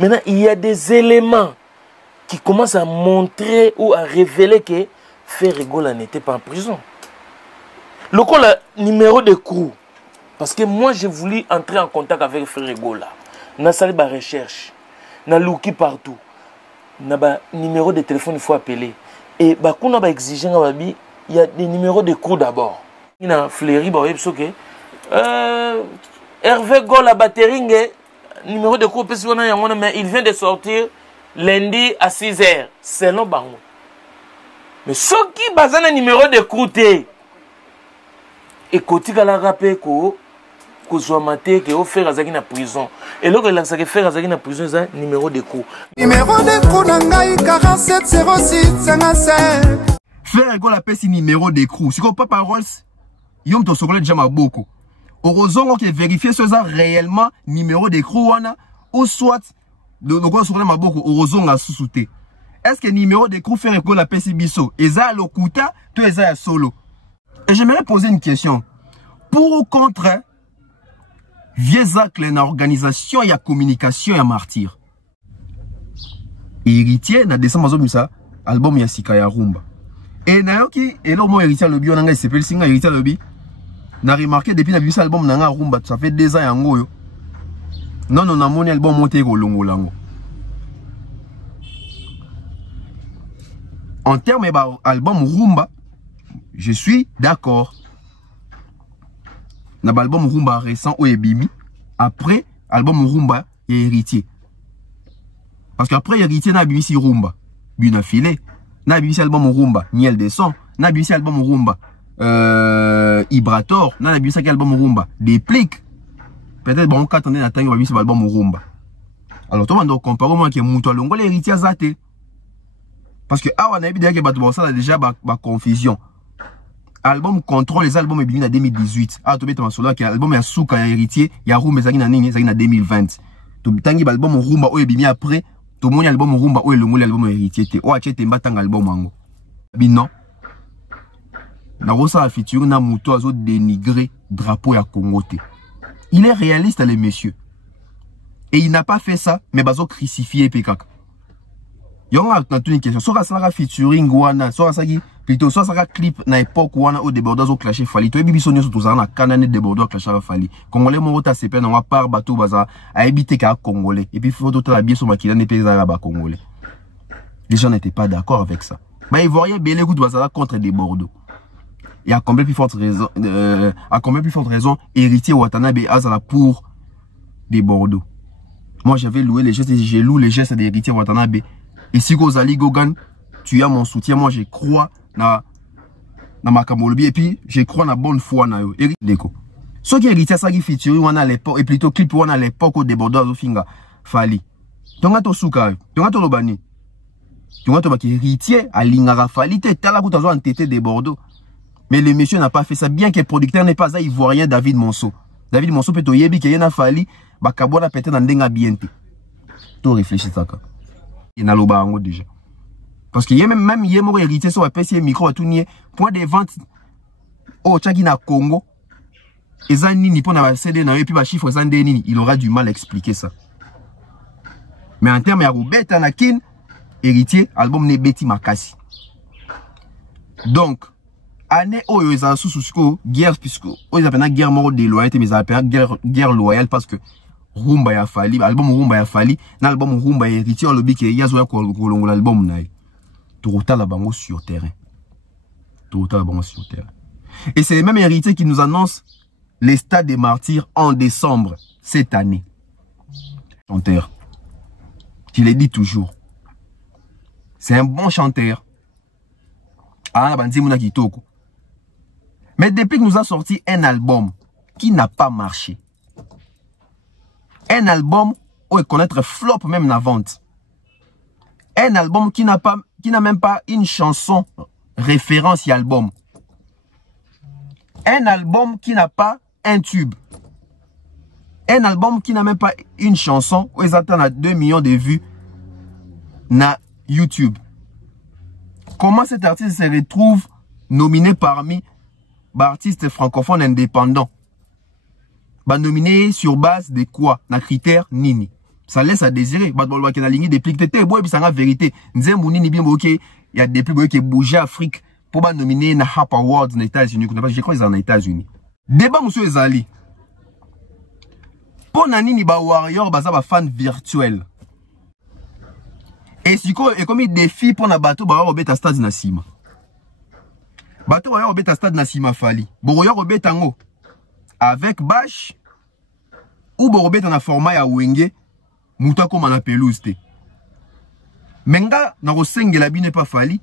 Maintenant, il y a des éléments qui commencent à montrer ou à révéler que Ferregola n'était pas en prison. Le numéro de crew, parce que moi j'ai voulu entrer en contact avec Ferregola. Na sali ba recherche, na louki partout. Na ba numéro de téléphone il faut appeler. Et bah qu'on a exigé il y a des numéros de crew d'abord. Il a fleuri bah que Hervé Gola batterie numéro de crew mais il vient de sortir lundi à 6h selon Bango. Mais ce qui bazan un numéro de crew et côté la rappel ko soit maté que au faire azaki na prison et là que ça que faire azaki na prison ça numéro de coup nangai 470657 faire ego la pesi numéro de crew si ko papa Rolls yom to sokola déjà maboko orozongo que vérifier ce ça réellement numéro de crew wana ou soit le ko sokola maboko orozonga susute est-ce que numéro de crew faire ego la pesi biso eza lokuta to eza solo. Et j'aimerais poser une question pour ou contre Viezak na organisation et communication et martyr. Héritier na décembre ça album ya Sika ya Rumba. Et nayoki et là moi héritier le bio nanga s'appelle singa héritier le bi. Na remarqué depuis na bisa album nanga Rumba ça fait 2 ans yango yo. Non na moni album monté ko longo lango. En termes album Rumba, je suis d'accord. Na album Rumba récent ou Ebimi. Après, album Rumba et Héritier. Parce qu'après Héritier na BBC Rumba. Buna filé. Na BBC album Rumba. Miel des sons. Na BBC album Rumba. Ibrator. Na BBC album Rumba. Déplique. Peut-être bon, quand on est dans le BBC album Rumba. Alors, tout le monde compare au moins que Mouto Longo l'Héritier Zate. Parce que, ah, on a déjà confusion. Album Contrôle, les albums sont en 2018. Ah, tu sais, que l'album est sous héritier, il y a Rumba, c'est en 2020. Tu sais, l'album Rumba, est après, tout le monde album Rumba, est l'album héritier. Oh, tu sais, tu as un album. Non. Na rosa feature na muto azo dénigrer drapeau ya Congo. Il est réaliste, les messieurs. Et il n'a pas fait ça, mais bazo crucifié PKK. Yonga na toute une question. Soit ça la featuring wana, soit ça qui plutôt soit ça clip na époque wana au débordage au clashé Fali. To bibi sonyo tout ça na kanane débordage clashé Fali. Congolais mo ta CP na part bateau baza a éviter ka congolais. Et puis faut tout la bien sur makila ne pesa ba congolais. Les gens n'étaient pas d'accord avec ça. Bah ivoirien belé gout baza contre des Bordeaux. Et à combien plus forte raison héritier Watanabe Azala pour des Bordeaux. Moi j'avais loué les gestes et j'ai loué les gestes des héritiers Watanabe. Et si Gozali Gogan, tu as mon soutien, moi je crois na ma kamolobi et puis je crois na bonne foi na yo. Eric Deko. Ce qui héritier ça qui featuring on à l'époque et plutôt clip on à l'époque au débordeur au finga Fali. Tonga to suka, tonga to lobani. Tonga to baki héritier à lingara Fali te tala ko tazo entêté des Bordeaux. Mais le monsieur n'a pas fait ça bien que le producteur n'est pas ivoirien David Monceau. David Monceau peut to yebi que yena Fali ba kabona pété na ndenga bienté. To réfléchir ça ka. Il n'a pas déjà. Parce que même il y a mon héritier sur la PC micro à tout nier. Point de vente au Tchagina Congo. Et ça ni pour na CD na et puis ba chiffre ça nini, il aura du mal à expliquer ça. Mais en termes ya Roubeta Nakin héritier album ne beti makasi. Donc année où ils ont sous guerre puisque ils appellent guerre mort de loyauté mais ils appellent guerre loyale parce que Rumba ya Fali, album Rumba ya Fali, na album Rumba ya héritier au lobby qui yazo ya kolongo l'album na. Tout la bango sur terrain. Tout la bango sur terrain. Et c'est les mêmes héritiers qui nous annoncent les stades des martyrs en décembre cette année. Chanteur. Je l'ai dit toujours. C'est un bon chanteur. Ah, bandi muna kitoko. Mais depuis que nous a sorti un album qui n'a pas marché. Un album où il connaître flop même la vente. Un album qui n'a même pas une chanson référence à l'album. Un album qui n'a pas un tube. Un album qui n'a même pas une chanson où ils attendent à 2 millions de vues na YouTube. Comment cet artiste se retrouve nominé parmi artistes francophones indépendants? Nominé sur base de quoi? Na critère nini. ça laisse à désirer. Batbolba qui na ligne des pliques tété boy puis ça la vérité. Nzembouni ni bien OK, il y a des plus boy qui bougé Afrique pour ba nominer na Harp Awards aux États-Unis, qu'on pas je crois ils en États-Unis. Débat monsieur ezali. Pour nani ni ba warrior ba ça ba fan virtuel. Et si quoi et comme défi pour na bateau ba robeta stade na sima. Bateau ba robeta stade na sima fali. Boroyo robeta ngo avec bâche ou borobeta na format ya wenge muta comme na pelouse te. Menga na rosengela bine pa fali.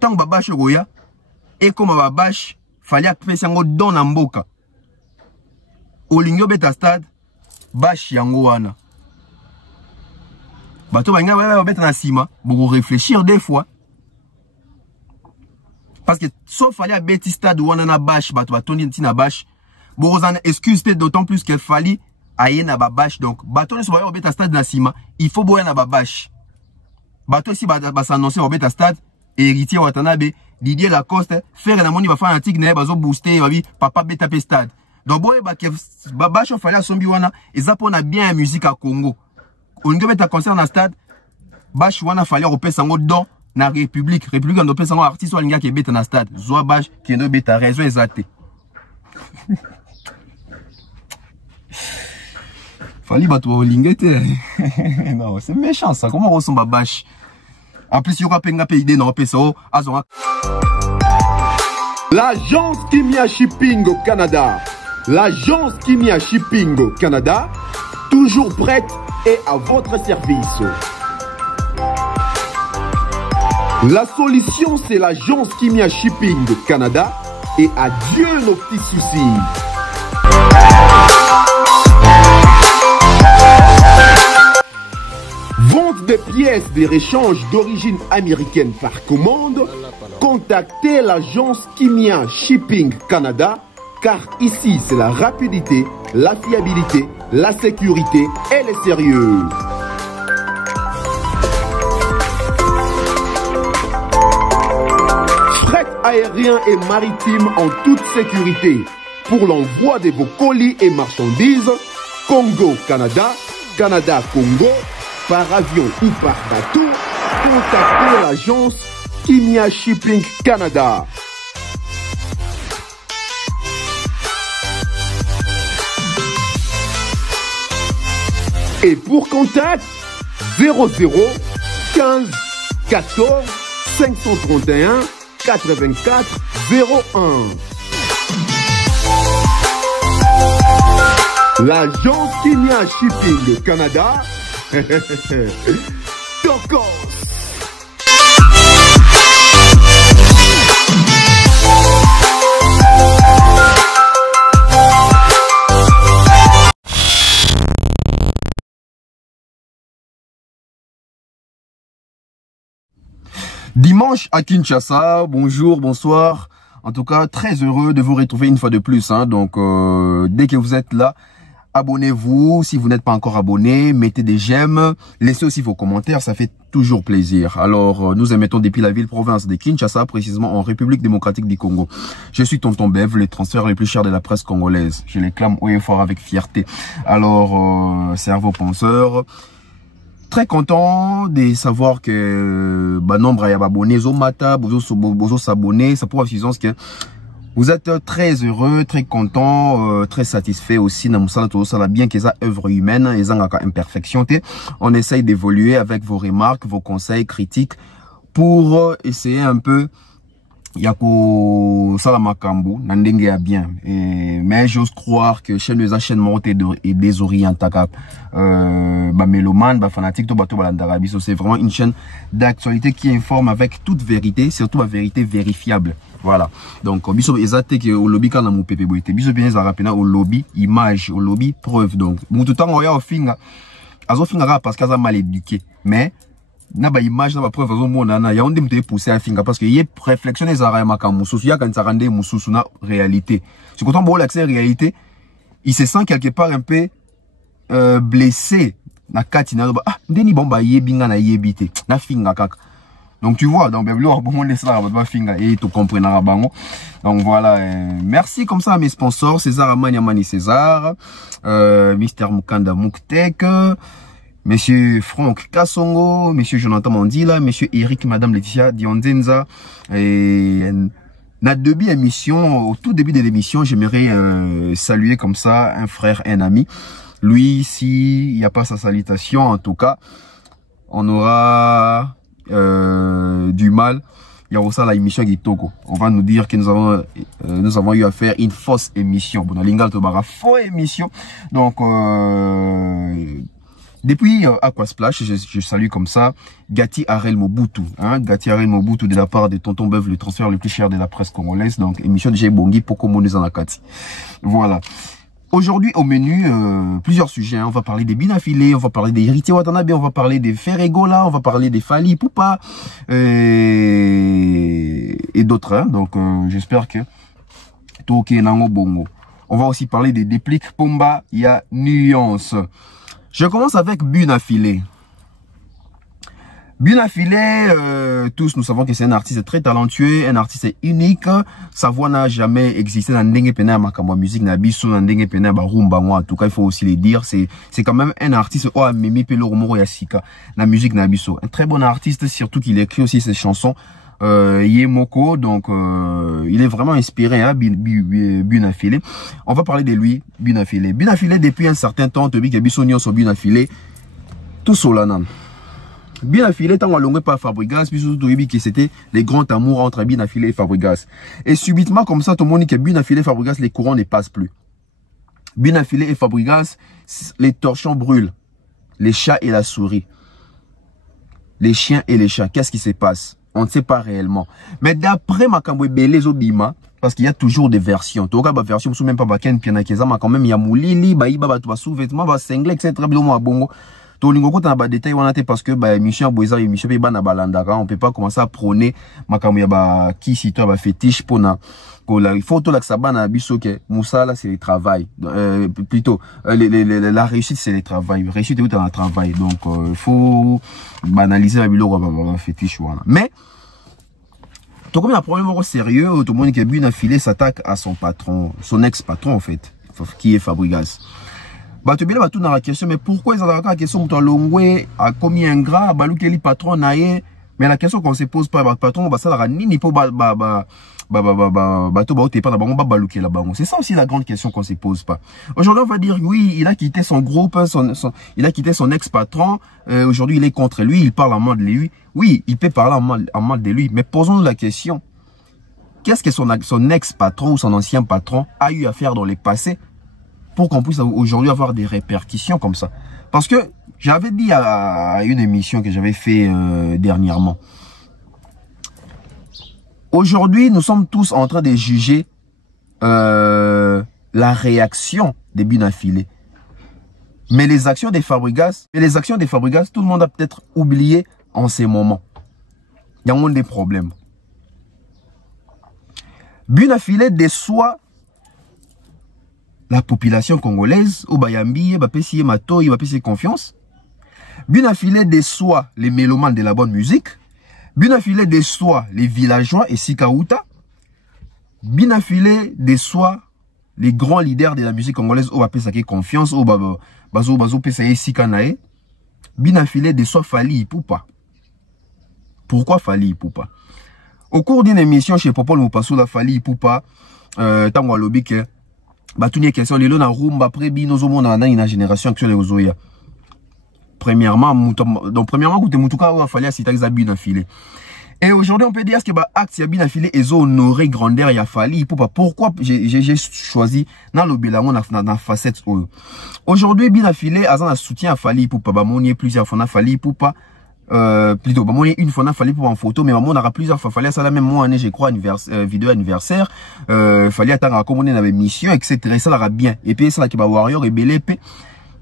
Tant ba bâche roya et comme ba bâche fali akpesa ngo don na mboka. Olingyo beta stade bâche yango wana. Bateau banga ba beta na sima, pour réfléchir des fois. Parce que sauf fallait beti stade wana na bâche, bateau batoni na bâche. Borozana excuse d'autant plus qu'il fallait aye na babache. Donc bateau ne soit beta stade na sima, il faut boire na babache. Bateau si ba s'annoncer au beta stade héritier Watanabe, Didier Lacoste, faire na moni ba fanatique na bazo booster babi papa beta pe stade. Donc boy ba babache fallait sombi wana ezapona bien la musique à Congo. On doit mettre un concert dans le stade. Bash wana fallait repérer sango don na République. République on doit repérer sango artiste ou l'inga qui est dans le stade. Zoa bash qui ne bête raison exacte. Fallait battre au lingete. Non, c'est méchant ça. Comment on ressemble à bash? En plus il y aura penga idée non repérer ça. L'agence Kimia Shipping au Canada. L'agence Kimia Shipping au Canada, toujours prête et à votre service. La solution, c'est l'agence Kimia Shipping de Canada et adieu nos petits soucis. Vente des pièces de réchange d'origine américaine par commande, contactez l'agence Kimia Shipping Canada, car ici, c'est la rapidité, la fiabilité, la sécurité et le sérieux. Fret aérien et maritime en toute sécurité. Pour l'envoi de vos colis et marchandises, Congo-Canada, Canada-Congo, par avion ou par bateau, contactez l'agence Kimia Shipping Canada. Et pour contact, 00 15 14 531 84 01. L'agence Kimia Shipping Canada, Tokos. Dimanche à Kinshasa, bonjour, bonsoir. En tout cas, très heureux de vous retrouver une fois de plus. Hein. Donc, dès que vous êtes là, abonnez-vous. Si vous n'êtes pas encore abonné, mettez des j'aime. Laissez aussi vos commentaires, ça fait toujours plaisir. Alors, nous émettons depuis la ville-province de Kinshasa, précisément en République démocratique du Congo. Je suis Tonton Bev, les transferts les plus chers de la presse congolaise. Je les clame haut et fort avec fierté. Alors, cerveau penseur. Très content de savoir que nombre d'abonnés Zomata, Bozo s'abonner, ça prouve suffisance que vous êtes très heureux, très content, très satisfait aussi dans ça bien que ça œuvre humaine, ils ont imperfection. On essaye d'évoluer avec vos remarques, vos conseils, critiques pour essayer un peu Yako Salamakambu, Nandenge a bien. Mais j'ose croire que chez les enchaînements et désorientés, mélomane, fanatique, c'est vraiment une chaîne d'actualité qui informe avec toute vérité, surtout la vérité vérifiable. Voilà. Donc, biso ezate que au lobby kana mu pepe boite. Biso bien zarapena au lobby image, au lobby preuve. Donc, tout temps oya ofinga. Azo finga parce qu'aza mal éduqué. Mais na ba image na ba preuve azo mona na ya onde mte pousser à finga parce que y réflexionner zara makamu susu ya kan sarande mususu na réalité. C'est quand on voit l'accès réalité, il se sent quelque part un peu blessé na katina ah ndeni bomba yebinga na yebite na finga kaka. Donc tu vois, donc et tout comprendre bango. Donc voilà, merci comme ça à mes sponsors, César Amaniamani César, Mister Mukanda Muktek, Monsieur Franck Kassongo, Monsieur Jonathan Mandila, Monsieur Eric, Madame Laetitia Diondenza. Et au tout début de l'émission, j'aimerais saluer comme ça un frère, un ami. Lui, s'il n'y a pas sa salutation, en tout cas, on aura du mal. Il y a aussi la émission Gitoko. On va nous dire que nous avons eu à faire une fausse émission. Bon, fausse émission. Donc, depuis Aquasplash, je salue comme ça Gati Arel Mobutu. Gati Arel Mobutu de la part de Tonton Beuf, le transfert le plus cher de la presse congolaise. Donc, émission de Jebongi pour Komonus en Akati. Voilà. Aujourd'hui, au menu, plusieurs sujets. On va parler des binafilés, on va parler des Héritiers Watanabe, on va parler des Ferregola, on va parler des Fali Poupa et d'autres. Donc, j'espère que tout ok nango bongo. On va aussi parler des dépliques Pomba, il y a nuance. Je commence avec Bunafilé. Bunafilé, tous nous savons que c'est un artiste très talentueux, un artiste unique. Sa voix n'a jamais existé dans Ndenge Pena Makamwa musique Nabiso, dans Ndenge Pena Barumba. En tout cas, il faut aussi le dire. C'est quand même un artiste oh Mimi Pelo Romoro Yasika, la musique Nabiso. Un très bon artiste, surtout qu'il écrit aussi ses chansons. Yemoko, donc il est vraiment inspiré, hein, Bunafilé. On va parler de lui, Bunafilé. Bunafilé, depuis un certain temps, Tobi Kabisonio sur Bunafilé, tout solanam. Bunafilé, tant qu'on l'a pas Fabregas, puis surtout que c'était les grands amours entre Bunafilé et Fabregas. Et subitement, comme ça, tout le monde dit que Bunafilé et Fabregas, les courants ne passent plus. Bunafilé et Fabregas, les torchons brûlent. Les chats et la souris. Les chiens et les chats. Qu'est-ce qui se passe? On ne sait pas réellement. Mais d'après Makambo Belé Zobima, parce qu'il y a toujours des versions. Tu vois, version, même pas Baken, Pianakeza, mais quand même, il y a Moulili, Baïba, sous-vêtements, Sengle, etc. Bongo. Tolingo, tu as des détails, parce que, Michel Boueza et Michel Beba, Balandara, on peut pas commencer à prôner Makambo Yaba, qui si toi, fétiche, pour il faut tout là que ça banne à Bissoke. Moussa, là, c'est le travail. Plutôt, la réussite, c'est le travail. Réussite, c'est dans le travail. Donc, il faut banaliser la bilo, fétiche, voilà. Mais, tout comme il y a un problème sérieux, tout le monde qui a Bunafilé s'attaque à son patron, son ex-patron, en fait, qui est Fabregas. Tu bien, tout dans la question, mais pourquoi ils ont la question, tu as l'ongoué, a commis un gras, balouké patron, naïe, mais la question qu'on se pose pas, patron, ça la ni pour c'est ça aussi la grande question qu'on se pose pas. Aujourd'hui, on va dire oui, il a quitté son groupe, il a quitté son ex-patron. Aujourd'hui, il est contre lui, il parle en mal de lui. Oui, il peut parler en mal de lui, mais posons-nous la question. Qu'est-ce que son ex-patron ou son ancien patron a eu à faire dans le passé pour qu'on puisse aujourd'hui avoir des répercussions comme ça? Parce que j'avais dit à une émission que j'avais fait dernièrement. Aujourd'hui, nous sommes tous en train de juger la réaction des Bunafilé. Mais les actions des Fabregas, tout le monde a peut-être oublié en ces moments. Il y a des problèmes. Bunafilé déçoit la population congolaise, au Bayambi, Bapessi Mato, Bapessi confiance. Bunafilé déçoit les mélomanes de la bonne musique. Bunafilé déçoit les villageois et Sikaouta. Bunafilé déçoit les grands leaders de la musique congolaise au Bapesaki confiance, au Bazo Pesaye Sikanae. Bunafilé déçoit Fali Ipupa. Pourquoi Fali Ipupa? Au cours d'une émission chez Popol Mopassou, la Fali Ipupa, Tango Alobi que Batounie question, les lona rumba prébi nos hommes dans une génération actuelle aux Oya. Premièrement, écoutez, Moutouka a fallu citer Bunafilé. Et aujourd'hui, on peut dire que acte Bunafilé est honoré grandeur et a fallu. Pourquoi j'ai choisi dans le bilan dans facette. Aujourd'hui, Bunafilé a un soutien à Fali pour pas monier plusieurs fois Fali pour pas plutôt monier une fois Fali pour en photo, mais on aura plusieurs fois Fali ça la même mois année, je crois vidéo anniversaire. Fali attendre à commander dans mission, etc. Ça l'aura bien. Et puis ça là qui va Warrior et Belépé.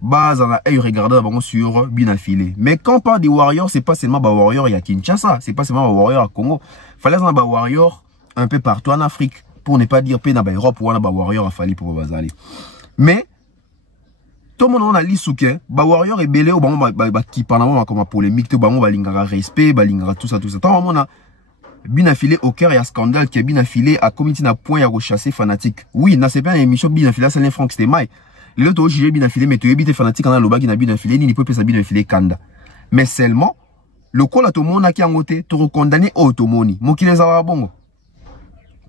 Base en a regardé sur Bunafilé. Mais quand on parle des Warriors, c'est pas seulement des Warriors à Kinshasa, c'est pas seulement des Warriors à Congo. Fallait avoir des Warriors un peu partout en Afrique, pour ne pas dire peu dans l'Europe ou des Warriors à Fali pour Bazali. Mais tout le monde a dit que des Warriors et belé ou qui pendant comme polémique, tout le monde a respect, tout ça. Tout le monde a Bunafilé au cœur et à scandale que Bunafilé a commis un point à rechasser fanatique. Oui, dans ces pas une émission Bunafilé, c'est un Franck Stemay. L'autre juge bien affilé mais tu es bien fanatique dans le bas qui n'a bien affilé ni peut pas bien affilé kanda. Mais seulement le col à tout monde qui a ngoté tu recondamner automoni. Mo qui les a bongo.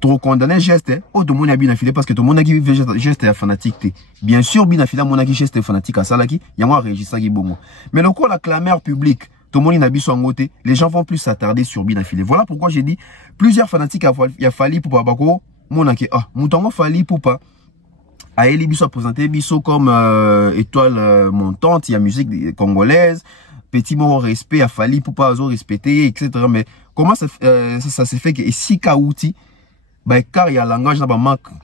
Tu recondamner geste automoni a bien affilé parce que tout le monde qui vit geste est fanatique. Bien sûr bien affilé mon qui geste fanatique à ça qui y a moi registre qui bongo. Mais le col à clameur public tout le monde n'a pas ngoté, les gens vont plus s'attarder sur bien affilé. Voilà pourquoi j'ai dit plusieurs fanatiques il a fallu pour pas bako mon qui moutongo fallu pour pas a Eli Bisso a présenté Bisso comme étoile montante, il y a musique congolaise, petit mot respect, a fallu pour pas respecter, etc. Mais comment ça se fait que si Kaouti, bah, car il y a langage,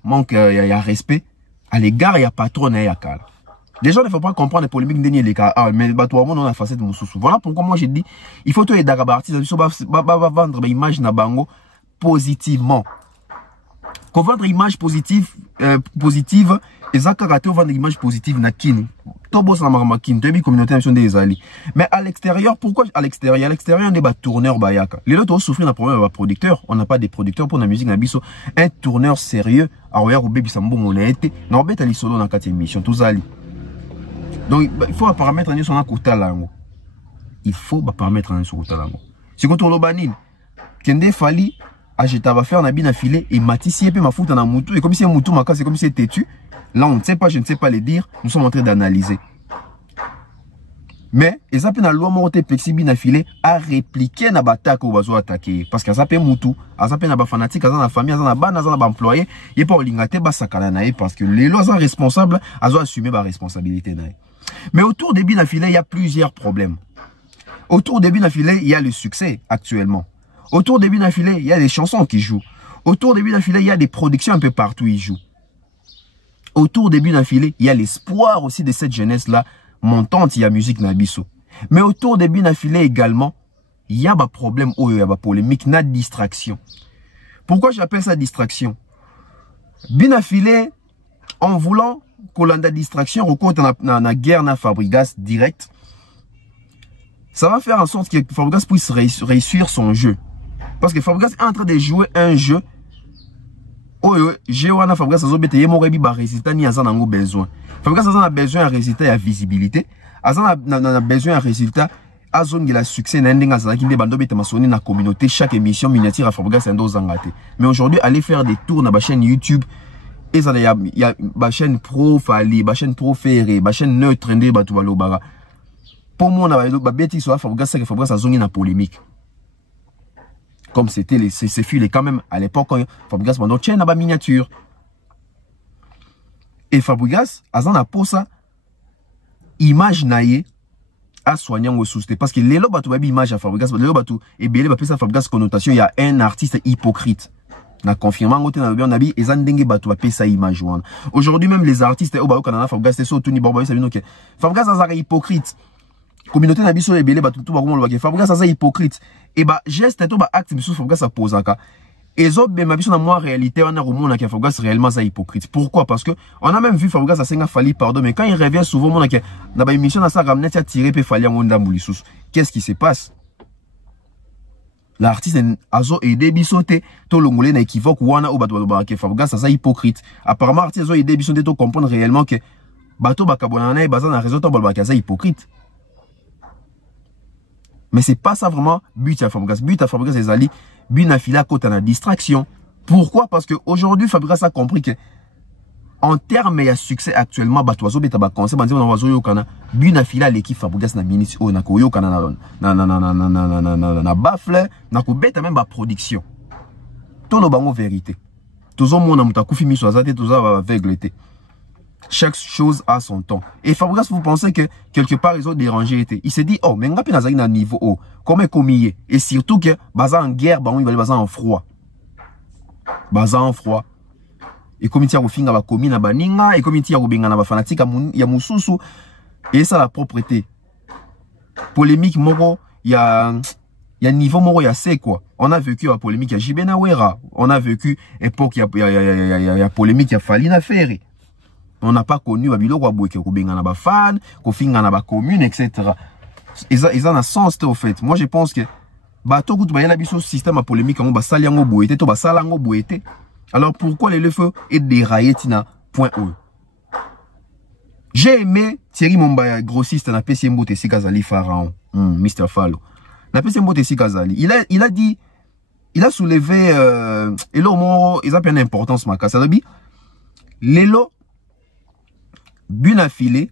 manque, il y a respect, à l'égard, il y a patron, il y a cal. Les gens ne font pas comprendre les polémiques derniers les cas. Ah, mais bah, toi, on a facette de mon sous. Voilà pourquoi moi j'ai dit, il faut tout aider à artiste, vendre l'image na bango positivement. Qu'on vendre image positive, et ça karaté vendre image positive na kin. Tobo sa marama kin, tu es communauté des ali. Mais à l'extérieur, pourquoi à l'extérieur? À l'extérieur, on est tourneur bayaka. Les autres ont souffert d'un problème avec producteur. On n'a pas des producteurs pour la musique na biso. Un tourneur sérieux, à roya ou baby sambo mon été. Non, bête ali solo dans 4 émissions, tous ali. Donc, il faut paramètre en son akouta lango. Il faut paramètre en son akouta lango. C'est quand on le banine. Kende fali. Ajeta va faire un habit affilé et Matissi et ma fout en moutou. Et comme si un moutou m'a cassé, comme si c'était têtu. Là, on ne sait pas, je ne sais pas les dire. Nous sommes en train d'analyser. Mais, et ça peut la loi morte plexi bien affilé à répliquer na bataille qu'on va attaquer. Parce que ça peut moutou, ça peut na fanatique, ça na famille, ça na ban, ça na employé. Il pas olingate ba sakala nae parce que les lois sont responsables, elles ont assumé ba responsabilité nae. Mais autour des bien affilés, il y a plusieurs problèmes. Autour des bien affilés, il y a le succès actuellement. Autour des binafilés, il y a des chansons qui jouent. Autour des binafilés, il y a des productions un peu partout où ils jouent. Autour des binafilés, il y a l'espoir aussi de cette jeunesse-là montante, il y a musique Nabiso. Mais autour des binafilés également, il y a des problèmes, il y a des polémiques, il y a des distractions. Pourquoi j'appelle ça distraction? Binafilé, en voulant qu'on ait des distractions, recours dans la guerre na Fabregas direct, ça va faire en sorte que Fabregas puisse réussir son jeu. Parce que Fabregas est en train de jouer un jeu. Oh, j'ai un Fabregas a besoin de résultat ni azan nango besoin. Fabregas a besoin de résultat et de visibilité. Azan a besoin de résultat. Azon de la succès n'ending azan qui ne bando bete masoni na communauté chaque émission miniature à Fabregas endo zangate. Mais aujourd'hui aller faire des tours na ba chaîne YouTube et ça il y a ba chaîne pro fali, ba chaîne pro ferré, ba chaîne neutre ndé ba tout bara. Pour moi na ba beti so Fabregas que Fabregas azongi na polémique. Comme c'était ces filles quand même à l'époque quand Fabregas mandou tiens na miniature et Fabregas azan a posa image naie à soigner au souci parce que les lobatu babi image à Fabregas les lobatu et belé ba pesa Fabregas connotation il y a un artiste hypocrite na confirmant ngote na bien nabi ezan ndenge batu ba pesa image wana aujourd'hui même les artistes au ba kana Fabregas c'est surtout ni borbo sabino que Fabregas azara hypocrite communauté na biso ebele ba tout ba komo lo ba Fabregas azara hypocrite et bah geste tout bah acte biso Fabregas a posé ka et zo be ma biso na moi réalité on a remona que Fabregas réellement ça hypocrite. Pourquoi? Parce que on a même vu Fabregas a senga fali pardon mais quand il revient souvent mon que na ba émission na ça ramener a tiré pe fali en ndambuli sous. Qu'est-ce qui se passe? L'artiste azo aidé bisoté to longolé na équivoque wana o bato ba que Fabregas ça hypocrite. Apparemment artiste azo aidé bisoté to comprendre réellement que bato bakabonana e bazana raison to ba ça hypocrite. Mais c'est pas ça vraiment but à Fabregas. But à Fabregas c'est ali bien affilé à côté de la distraction. Pourquoi? Parce que aujourd'hui Fabregas a compris que en termes de succès actuellement batoizo beta ba conseil banzi on wazo yo kana bien affilé à l'équipe Fabregas na minute o na koyo kana na bafle na ko beta même ba production. Tout le bango vérité. Tous on mona mutakufi miso azate tous va aveuglete. Chaque chose a son temps. Et Fabregas, vous pensez que quelque part ils ont dérangé été. Il s'est dit, oh, mais on a pas un niveau haut. Comme un commis. Et surtout que, basé en guerre, bah, il va aller basé en froid. Basé en froid. Et comme il y a au fin, va commis na baninga. Et comme il y a au benga na fanatique, il y a moussousou. Et ça, la propreté. Polémique, moro, il y a niveau moro, il y a c'est quoi. On a vécu la polémique, il y a Jibena Wera. On a vécu époque, il y a polémique, il y a Falina Ferry. On n'a pas connu Babilo Waboueke, Koubengana ba fan, Kofingana ba commune, etc. Ils en a sens, au fait. Moi, je pense que, bato kout ba yala biso système à polémique, on ba saliango bouete, to ba salango bouete. Alors, pourquoi les feux est déraillé, tina, point O? J'ai aimé Thierry Mombaya, grossiste, na PC Mbote Sikazali Pharaon, Mr. Fallo. Na PC Mbote Sikazali. Il a dit, il a soulevé, et là, au moins, ils ont pris une importance, ma casse. Lelo, bien affilé,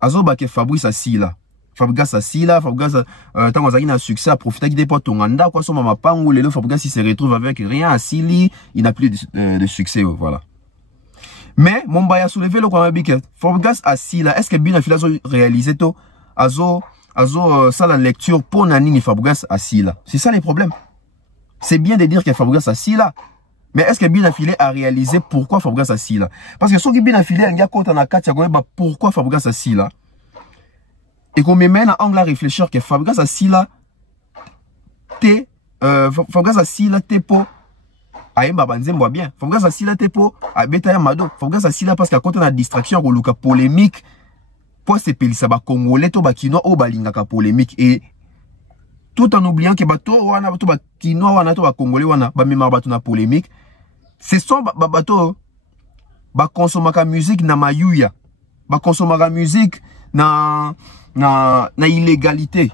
azobake Fabrice Asila. Fabrice Asila, Fabrice, tant qu'on a succès, à profiter qu'il dépend ton anda, quoi, son maman pangou, lelo, Fabrice, il se retrouve avec rien à Sili, il n'a plus de succès, voilà. Mais, Mombaya a soulevé le quoi, Fabrice Asila, est-ce que bien affilé, a réalisé tout, ça la lecture pour Nanini Fabrice Asila? C'est ça les problèmes. C'est bien de dire que Fabrice Asila. Mais est-ce que bien affilé a réalisé pourquoi Fabrice Asila? Parce que ceux qui bien affilé, il y a compte en a quatre, pourquoi Fabrice Asila? Et qu'on me mène à angle à réfléchir que Fabrice Asila, Fabrice Asila, pour, aïe, babanzembo bien. Fabrice Asila, pour, à Betaya Mado. Fabrice Asila, parce qu'à côté de la distraction, on a polémique, pour ces pays, ça va congolais, to bakino, au balingaka polémique. Et, tout en oubliant que bateau, wana, bateau, bakino, wana, to congolais, wana, ba mimar bateau na polémique. C'est son bateau, ba consomaka musique na mayuya, ba consomaka musique na illégalité.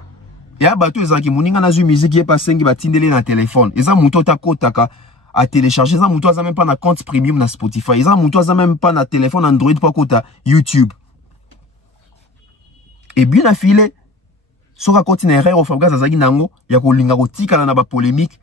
Et à bateau, ils ont qui moninga na zu musique yé passé qui ba tindele na téléphone. Ils ont mouto ta kotaka à télécharger. Ils ont mouto même pas na compte premium na Spotify. Ils ont mouto même pas na téléphone Android pour kota YouTube. Et bien affilé, soka continue erreur au Fabrice Azagi nango, ya ko linga ko tika na ba polémique.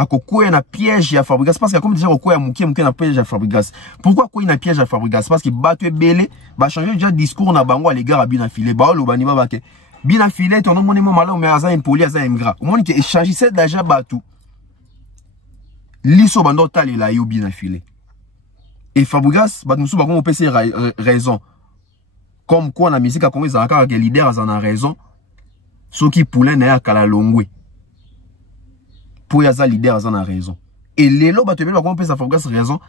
À quoi na piège à Fabrice parce que comme déjà quoi à mouké na piège à Fabrice. Pourquoi quoi na piège à Fabrice parce que battu belé ba changer déjà discours na bango à l'égard à bien affilé ba lo bani ba baké bien affilé ton nom mo malo mais aza impoli aza ingrat au monde qui échangeait déjà batu liso bando tali la yo bien affilé et Fabrice ba nous ba comme PC raison comme quoi la musique a comme ça que leader en a raison ceux qui poulain na kala longwe pour yaza leader en a raison. Et les lots battent bien comment ça Fabrice raison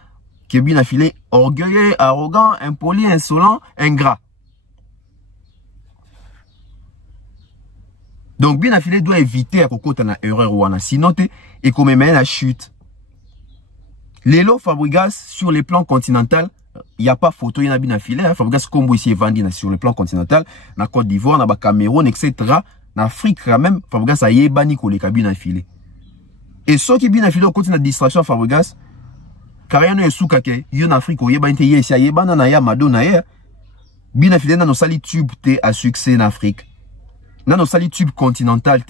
qui est bien affilé, orgueilleux, arrogant, impoli, insolent, ingrat. Donc bien affilé doit éviter à côté na erreur ou na sinon et comme même la chute. Les lots Fabrice sur les plans continental, il y a pas photo il y a bien affilé, Fabrice comme ici vendu sur le plan continental, na Côte d'Ivoire, na Cameroun, etc. En Afrique quand même, Fabrice a yébani ko les cabines affilées. Et ceux qui bien affilés au côté de la distraction Fabrice, car il y a un souka qui est en Afrique, où il y a un Madonna, bien affilé dans nos salitudes à succès en Afrique. Dans nos salitudes continentales,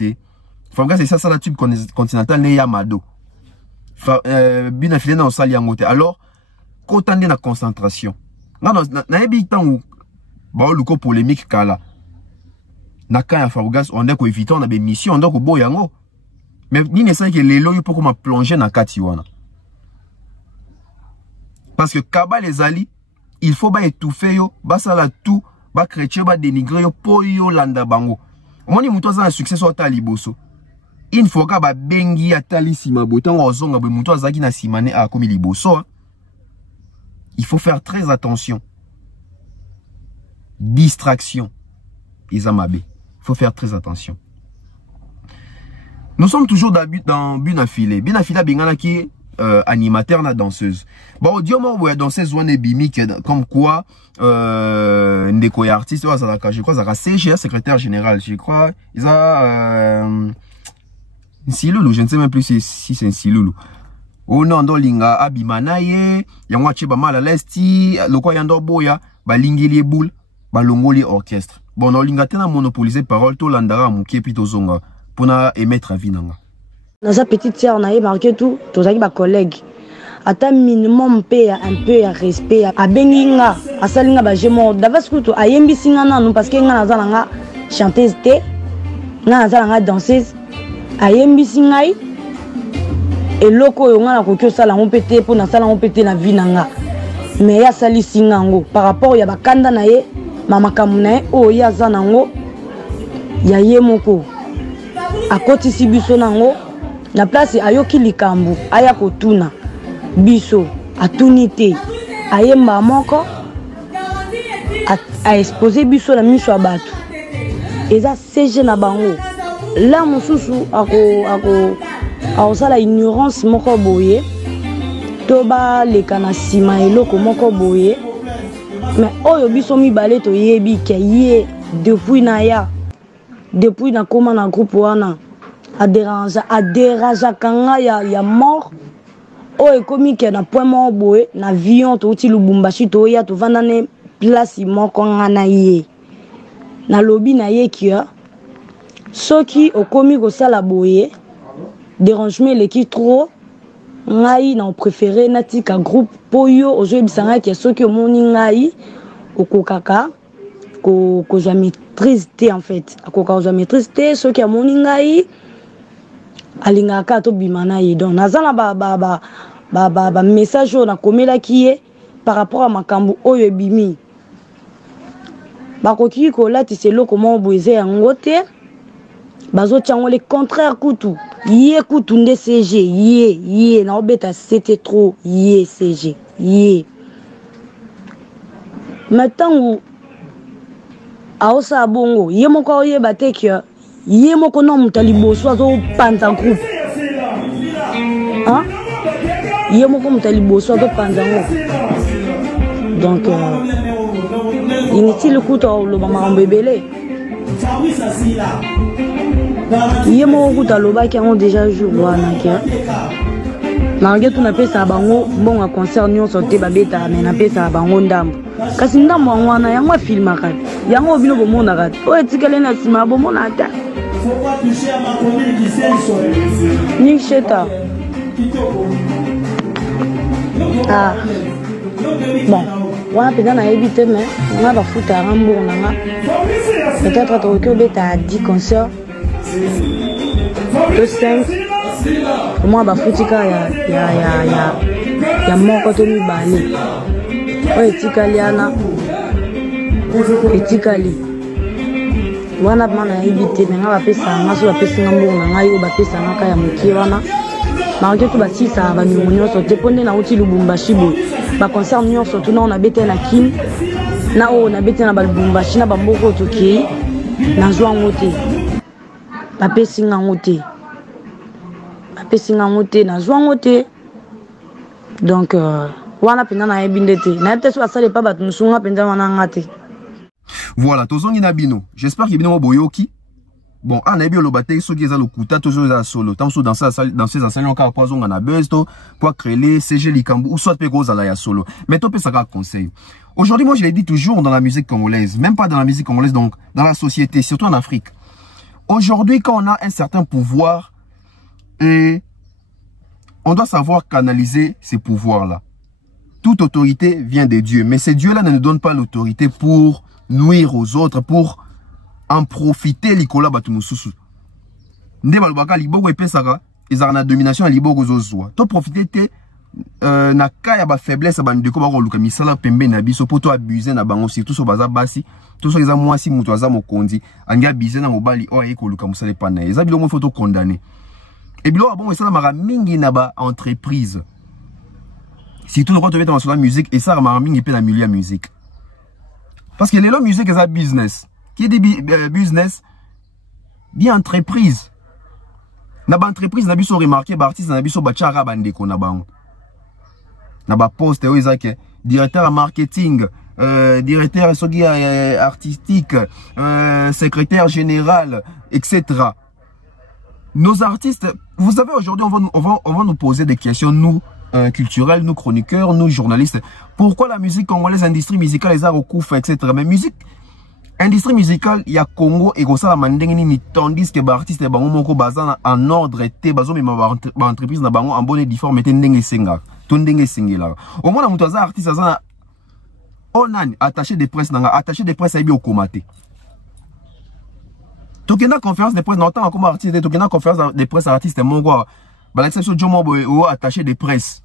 Fabrice, c'est ça la tube continentale, il y a Mado. Bien affilé dans nos saliangote. Alors, quand on est dans la concentration, dans les temps où, le polémique, kala, na quand Fabrice, on a qu'on évite, on a des missions, on a qu'on boyango. Mais ni ne sait que les lois pour comment plonger dans Katiwana. Parce que Kaba les ali, il faut pas étouffer yo, ba sala tout, ba chrétien ba dénigrer yo pour yo landa bango. Moni muto za succès sur taliboso. Il faut ka ba bengi atali sima botan ozonga be muto azaki na simane a comme liboso. Il faut faire très attention. Distraction. Izamabe. Il faut faire très attention. Nous sommes toujours dans Bunafilé. Bunafilé bingana qui est animateur la danseuse. Bon, Dieu m'a danseuse one bimique comme quoi ndeko ya artiste je crois ça CGA secrétaire général, je crois ils a Siloulou, je ne sais même plus si c'est un Siloulou. Oh non, linga abimanaye, yangwa cheba mala lesti, loko yando boya, ba lingili boule, ba longoli orchestre. Bon, non linga tena monopoliser parole to landara mukie pito zonga. Pour émettre avis nanga. Dans sa petite sœur, on a marqué tout, tous les collègues. À ta minimum, paye un peu de respect. À Benginga, à Salinga, bah, j'ai mon d'avaskuto, à Yembi Singana, non, parce qu'il y a une chanteuse, une danseuse, à Yembi Singai, et loko, on a un salle on pété pour la salle on pété la vie nanga. Mais il y a Sali Singango, par rapport, il y a Bakanda nae, Mama Kamune, oh, il y a Zanango, il y a Yemoko. À côté si biso nango la place ayoki likambu aya kotuna biso atunité ayemba moko a exposer biso la miso abatu eza CG na bango la mususu ako sala ignorance moko boye toba lekana sima eloko moko boye mais oyo biso mibale toyebi ke ye depuis na ya depuis na koma na groupe wana adérange kanga ya mort oyo ekomi ke na point moko boye na avion touti Lubumbashi toya tovanda ne place moko nga na ye na lobi na ye kia soki okomi kosala boye dérangement eleki trop ngai na préféré natika groupe poyo ozoyebisanga ke soki omoni ngai okokaka kozwa maîtrise te en fait akoka kozwa maîtrise te soki amoni ngai alingaka tobima na ye donc naza na ba message oyo nakomelaki ye par rapport à makambo oyo ebimi bakoki kolatisa eloko moko boye eza yango te bazotiango le contraire kutu ye kutu nde CG ye naobeta c'était trop ye CG ye matango aosala bongo ye moko oyeba te ke ye moko na moto liboso azopanza groupe ye moko moto liboso azopanza ngo donc inutile kuta oloba makambo ebele ye moko kuta alobaki yango déjà jour wana ke nange tu napesa bango mbongo ya concert nyonso te babeta me napesa bango ndambo kasi ndambo yango wana yango afilmaka yango bino bomonaka te oyo etikali na nsima bomona te niksheta bon wana mpenza nayebi te me nga bafuta yanga mbongo nanga peut-être tokoki obeta 10 concert to 5 omwa bafutika ya moko to mibale oyo etikali ana etikali wana pema nayebi te me nga bapesanga so bapesinga mbongo na ngai oyo bapesangaka ya mokie wana maroke to batisaka banyongo nyonso te mpo nde nauti Lubumbashi boye baconcert nyonso tuna oyo nabete na kini na oyo nabete na balubumbashi na bamboka oyo tokei nazwa yango te bapesinga yango te nazwa yango te donc wana mpenza nayebi nde te nayebi te so basala pa bato mosusu nga mpenza wana nga te. Voilà, tozongi na bino. J'espère que bino boyoki. Bon, on a bien le bataille, ceux qui ont le kuta, tous les solo. Tant que dans ces enseignants, car pour on a besoin pour créer CG Likambu ou soit Pegos à la solo. Mais toi, ça conseil. Aujourd'hui, moi, je l'ai dit toujours dans la musique congolaise, même pas dans la musique congolaise, donc dans la société, surtout en Afrique. Aujourd'hui, quand on a un certain pouvoir, et on doit savoir canaliser ces pouvoirs-là. Toute autorité vient de Dieu, mais ces dieux-là ne nous donnent pas l'autorité pour nuire aux autres, pour en profiter likola batu mususu. Nde balobaka liboko epesaka ezaka na domination ya liboko zozwa. To profiter te na kaya ba faiblesse ba ndeko ba koluka misala pembe na biso po to abuser na bango surtout so baza basi to so eza mwasi mutu aza mokonzi angi abuser na mobali o aye koluka musala pana. Eza biloko mo photo condamner. Et biloko bongo esala mara mingi na ba entreprise. Surtout le quand on met dans la musique et ça mara mingi pe na milieu musique. Parce que les lots musique eza business. Qui dit business, bien entreprise. Na ba entreprise na biso remarqué ba artiste na biso ba chara bandeko na bango. Na ba poste o ezake directeur marketing, directeur sogi artistique, secrétaire général, etc. Nos artistes, vous savez aujourd'hui on va nous poser des questions nous culturels, nous chroniqueurs, nous journalistes. Pourquoi la musique congolaise, industrie musicale, les arts au coup, etc. Mais musique industrie musicale, il y a Congo et ça la mandengini tandis que les artistes bango moko bazana en ordre té bazo mais ma entreprise na bango en bonne et difforme était ndenge senga tondenge singela au moins la mutaza artiste azana onan attaché de presse nanga attaché de presse aibi okomate tokena conférence de presse n'entend comme artiste tokena conférence de presse artiste mongo ba l'exception jomo ou attaché de presse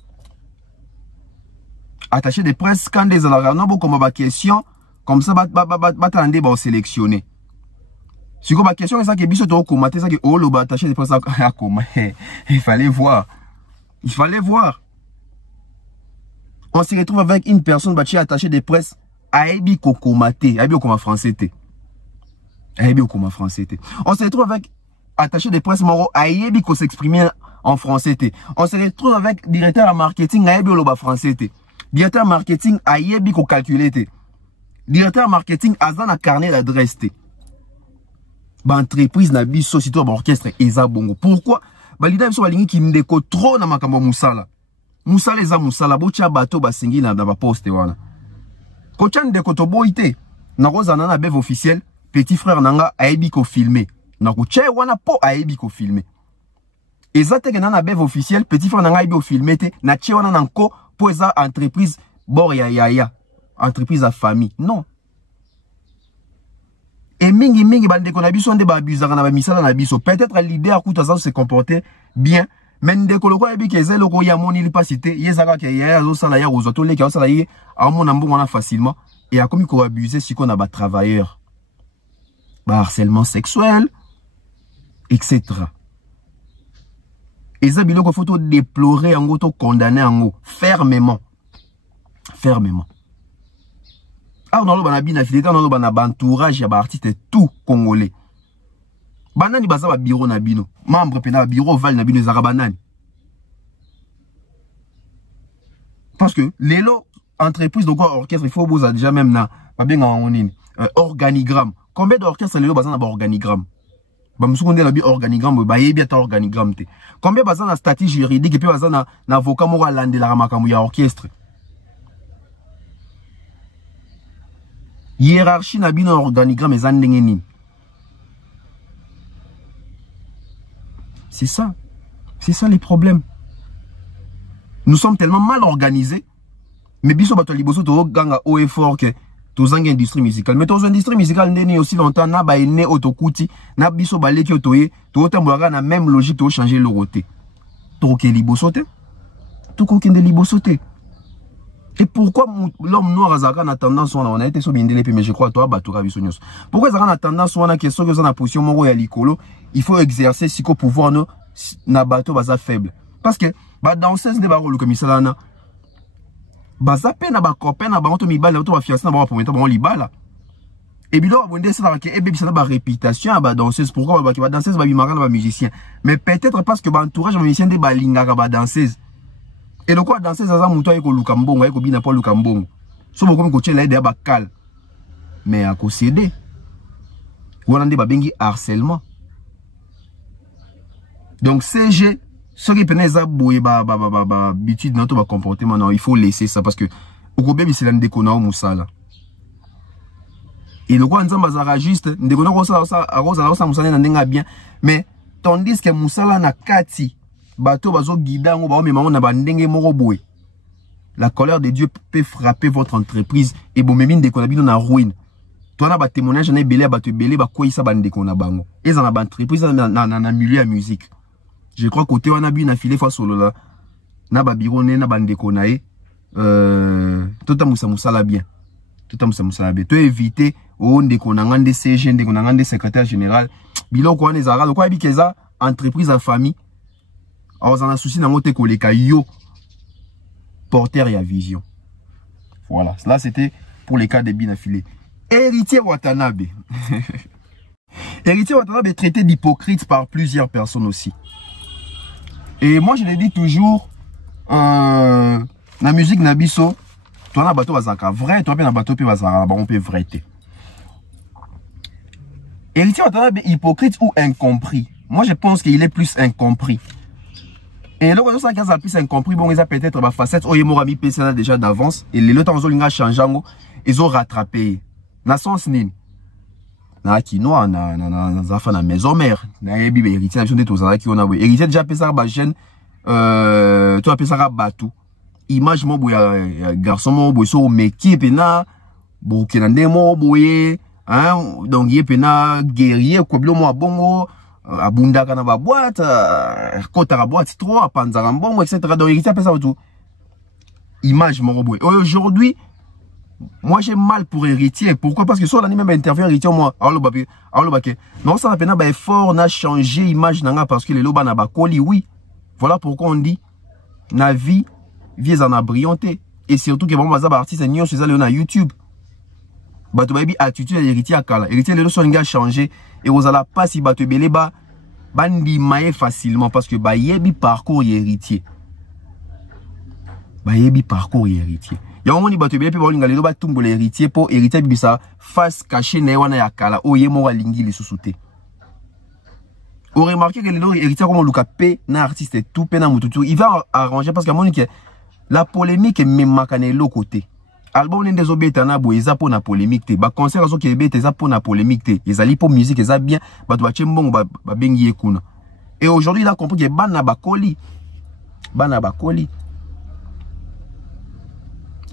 quand des alarmes comme ba question comme ça, batande ba sélectionner. Si comme la question est ça que biso to komater ça que oh le attaché de presse à comment il fallait voir. On se retrouve avec une personne bâtie attachée de presse à ebi kokomate, à ebi comme français té. On se retrouve avec attaché de presse moro à ebi ko s'exprimer en français té. On se retrouve avec directeur marketing à ebi le français té. Directeur marketing à ebi ko calculer té. directeur marketing aza na carnet d'adresse te. Ba entreprise na biso sito ba orchestre eza bongo. Pourquoi? Ba leader biso balingi ki ndeko trop na makambo musala. Musala eza musala bocha bato basengi na ba poste wana. Kocha ndeko to boite na kozana na bev officiel petit frère nanga ayebi ko filmer. Na kocha wana po ayebi ko filmer. Eza te na bev officiel petit frère nanga ayebi ko filmer te na che wana nanko po eza entreprise bor ya entreprise à famille. Non. Et mingi bandeko na biso nde ba abusaka na ba misala na biso. Peut-être leader kuta ça se comporter bien. Mais ndeko loko yebi ke zelo ko ya moni li pasité, yezaka ke ya zo sala ya ozo to le ka sala ye a mon mbongo na facilement et a commis ko abuser si qu'on a ba travailleurs. Ba harcèlement sexuel etc. Et ça biloko photo déplorer en to condamner en fermement. Fermement. Alors, on a bien affilié, on a un entourage, il y a artistes tout congolais. Banani basa ba bureau na bino. Membre pena bureau val na bino zara banani. Parce que les lots entreprises donc orchestre il faut vous déjà même na ba bien en organigramme. Combien d'orchestres les lots basa na ba organigramme? Ba musukonde na bi organigramme ba yebi ta organigramme te. Combien basa na statut juridique et puis basa na avocat mo lande la makambo ya orchestre. Hiérarchie na bino organigramme ezan ndenge nini. C'est ça. C'est ça les problèmes. Nous sommes tellement mal organisés. Mais biso bato liboso to ganga au effort que tous en industrie musicale. Mais tous industrie musicale n'est aussi longtemps na ba ene otokuti na biso baleki otoye to tambola na même logique to changer le roté. To ke liboso te. To ko kende liboso te. Et pourquoi l'homme noir a une tendance, on a été sur Bindele, mais je crois toi, Batura Bissonios. Pourquoi il a une tendance, on a question que ça a position moro et l'icolo, il faut exercer si qu'on pouvoir nous, na bateau baza faible. Parce que, bah, dans ce sens de barreau, le commissaire là, baza peine à ba copain, à ba on mi balle, on va fier ça, on va pour mettre bon libala. Et bien là, on dit ça, et bien ça a ba réputation à ba danseuse. Pourquoi ba danseuse, ba bimaran, ba musicien. Mais peut-être parce que ba entourage, ba musicien de ba linga, ba danseuse. Et le quoi danser ça mouton avec le Lukambong avec bien pas Lukambong. So beaucoup coacher là de bakal. Mais à céder. Ou on a des babengi harcèlement. Donc CG ce qui penait ça boué habitude dans tout comportement non, il faut laisser ça parce que au gobé c'est l'un des connards moussala. Et le quoi nzamba zara juste ndekona ko ça arrosa moussala ndenga bien mais tandis que moussala na kati bateau bazo guidango ba maman na bandenge moko boy. La colère de Dieu peut frapper votre entreprise et bon memine de konabino na ruine. Toi na ba témoignage na belé ba te belé ba quoi ça bande kona bango. Et ça na ba entreprise na milieu à musique. Je crois côté wana bi na filé face solo là. Na ba biro na bande kona tota musa la bien. Tota musa la bien. To éviter o ndeko na ngande CG ndeko na ngande secrétaire général. Biloko wana ezara ko abi keza entreprise à famille. Alors, on a souci dans notre collègue yo porteur et à vision. Voilà, là c'était pour les cas de bien affilés. Héritier Watanabe. Héritier Watanabe est traité d'hypocrite par plusieurs personnes aussi. Et moi je le dis toujours, la musique nabiso, toi na bateau bazaka vrai, toi na bateau pe bazaka on peut vrai. Héritier Watanabe hypocrite ou incompris? Moi je pense qu'il est plus incompris. Et là, on a plus incompris, bon, ils ont peut-être ma facette, oh, ils m'ont mis PC déjà d'avance, et les autres, ils ont changé, ils ont rattrapé. Na sens nini. Na kinoa, na maison mère, na ebi, héritier, na de tous qui on a, héritier, déjà, pesa ba jeune, toi, pesa batou. Image, mon boy, garçon, mon boy, so, métier, pena, boukena, mon boy, hein, donc, yé, pena, guerrier, quoi, moi, bongo, abunda kana ba boîte kota la boîte 3 panza mbongo etc. donc il s'appelle ça tout image mon robot. Aujourd'hui moi j'ai mal pour héritier. Pourquoi? Parce que sur l'anime même interview héritier moi allo baké non ça n'a pas ba effort na changer image nanga parce que les loba na ba koli oui. Voilà pourquoi on dit na vie en a brillanté et surtout que bon baza ba artiste nyo sur ça na YouTube. Bato baby attitude héritier akala héritier les sont gars changer et vous allez pas si bato belé ba bandi maye facilement parce que ba yebi parcours héritier. Ba yebi parcours héritier. Ya omoni bato ebele pe balinga lelo batumbola héritier po héritier bibisa face cachée na wana ya kala oye mo walingi lisusu te. On remarque que le héritier comme Luka P na artiste et tout pe na mututu il va arranger parce que monique la polémique est même makane l'autre côté. Album n'en désobéta na bo eza po na polémique te ba concert zo ke beta eza po na polémique te ezali po musique eza bien ba to chembongo ba bengi ekuna. Et aujourd'hui il a compris que bana bakoli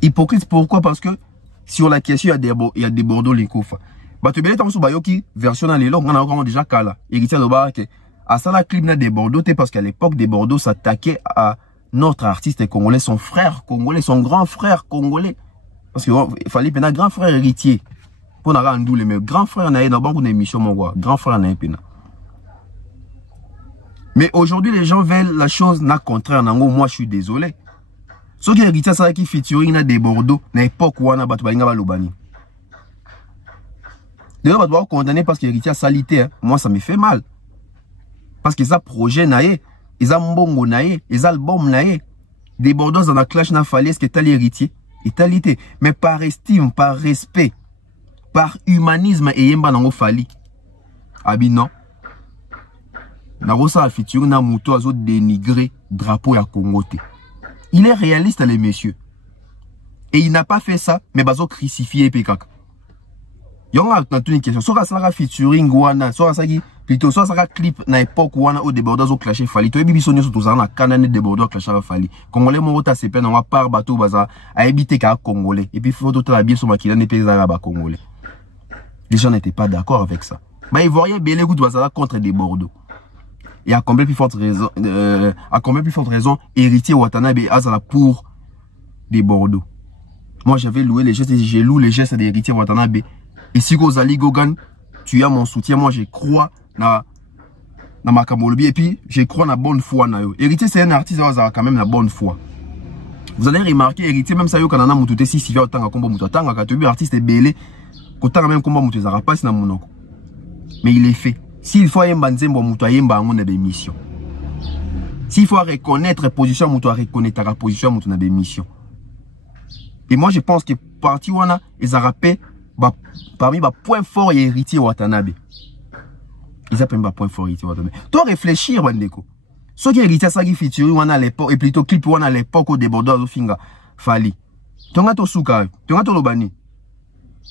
hypocrite pourquoi? Parce que sur la question il y a des bordeaux les kofa. Bah tu bien tant sur bayoki version dans les langues on a encore déjà kala héritier de barque à ça la clip na des Bordeaux parce qu'à l'époque des Bordeaux s'attaquait à notre artiste congolais, son frère congolais, son grand frère congolais, parce que il fallait un grand frère héritier pour n'a rendu les mais grand frère n'a dans beaucoup d'émissions mon gars grand frère n'a pas. Mais aujourd'hui les gens veulent la chose na contraire nango moi je suis désolé ce qui héritier ça qui featuring na des Bordeaux na époque wana batu balinga balobani. D'ailleurs, on va condamner parce que l'héritier salité. Hein. Moi, ça me fait mal. Parce que ça projet naé, ils ont mbongo naé, ils ont album naé. Des Bordeaux dans la clash n'a fallu, est-ce que t'as l'héritier? Et talité. Mais par estime, par respect, par humanisme, et yemba nango fali. Abi non. Nango sa feature na mouto azo dénigrer drapeau ya Congo te. Il est réaliste, les messieurs. Et il n'a pas fait ça, mais bazo crucifié pekaka. Yonga na toute une question. Soit ça la featuring wana, soit ça qui plutôt soit ça clip na époque wana au débordage au clashé fali. To ebi sonyo surtout ça na kanane débordage clashé fali. Congolais mon ta sepe na par bateau baza a éviter ka congolais. Et puis faut tout la bien sur makila ne pesa ba congolais. Les gens n'étaient pas d'accord avec ça. Bah ivoirien belé gout baza contre des Bordeaux. Et à combien plus forte raison héritier Watanabe azala pour des Bordeaux. Moi j'avais loué les gestes, j'ai loué les gestes des héritiers Watanabe. Et si Gozali Gogan, tu as mon soutien, moi je crois na ma kamolobi et puis je crois na bonne foi na yo. Héritier c'est un artiste qui a quand même la bonne foi. Vous allez remarquer héritier même ça yo kanana mututé si si otanga kombo mutotanga ka tu artiste belé kotanga même kombo mutu za passe na monoko. Mais il est fait. S'il faut yemba nzembo mutu ayemba ngone de mission. S'il faut reconnaître position mutu reconnaître la position mutu na de mission. Et moi je pense que parti wana ezarapé parmi les points forts et héritier Watanabe. Ils appellent pas point fort héritier Watanabe. Toi réfléchir bandeko. Ce qui héritier ça qui featuring wana à l'époque et plutôt clip wana à l'époque au débordeur au finga fali. Tonga to suka, tonga to lobani.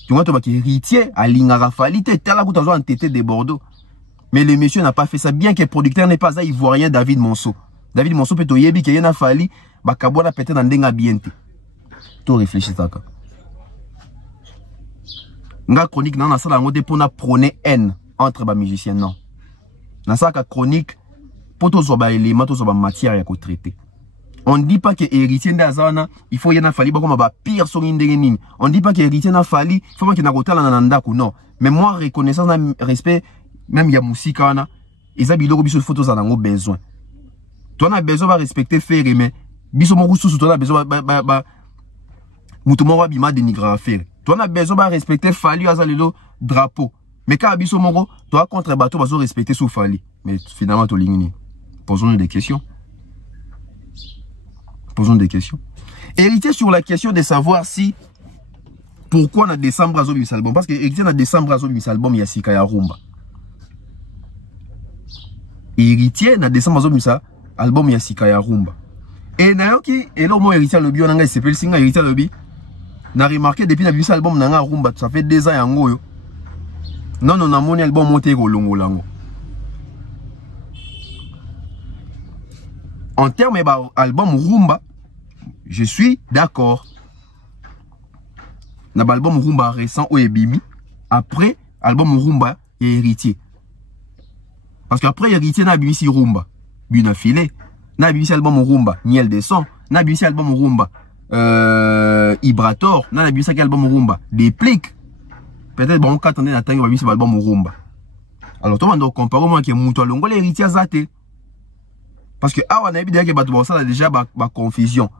Tonga to baki héritier à lingara fali te tala ku tazo entêté des Bordeaux. Mais le monsieur n'a pas fait ça bien que le producteur n'est pas ivoirien David Monceau. David Monceau peut to yebi que yena fali ba kabona pété dans ndenga bienté. Toi réfléchir ça ka. Nga chronique non na sala ngode pour na prôner haine entre ba musiciens non. Na sala chronique pour to zo ba élément to zo ba matière ya ko traiter. On ne dit pas que héritier d'Azana, il faut y en a fallu comme ba pire son indénine. On ne dit pas que héritier n'a fallu, il faut pas qu'il n'a pas la nandaku non. Mais moi reconnaissance respect même ya musika na, ils a biloko biso photos ça dans besoin. Toi on a besoin de respecter faire mais biso mo sous toi on a besoin ba mutumo wa bima dénigrer faire. Toi on a besoin de respecter Fali azalelo drapeau. Mais quand biso mongo, toi contre bateau baso respecter sous Fali. Mais finalement to ligni. Posons des questions. Posons des questions. Héritier sur la question de savoir si pourquoi on a décembre azo bis album parce que héritier na décembre azo bis album ya sika ya rumba. Héritier na décembre azo bis album ya sika ya rumba. Et nayoki et là mo héritier le bio nanga s'appelle singa héritier le bi. Na remarqué depuis la bis album nanga rumba ça fait 2 ans yango yo. Non on a mon album monté ko longo lango. En termes d'album rumba, je suis d'accord. L'album rumba récent ou Ebimi, après album rumba et héritier. Parce qu'après héritier n'a bimi si rumba, bina filé, n'a bimi si album rumba, miel des sons, n'a bimi si album rumba, Ibrator, n'a bimi si album rumba, déplique. Peut-être bon quand on est atteint on va bimi si album rumba. Alors toi on doit comparer moi qui mouto longo l'héritier zaté. Parce que ah on a dit que ça a déjà ma confusion.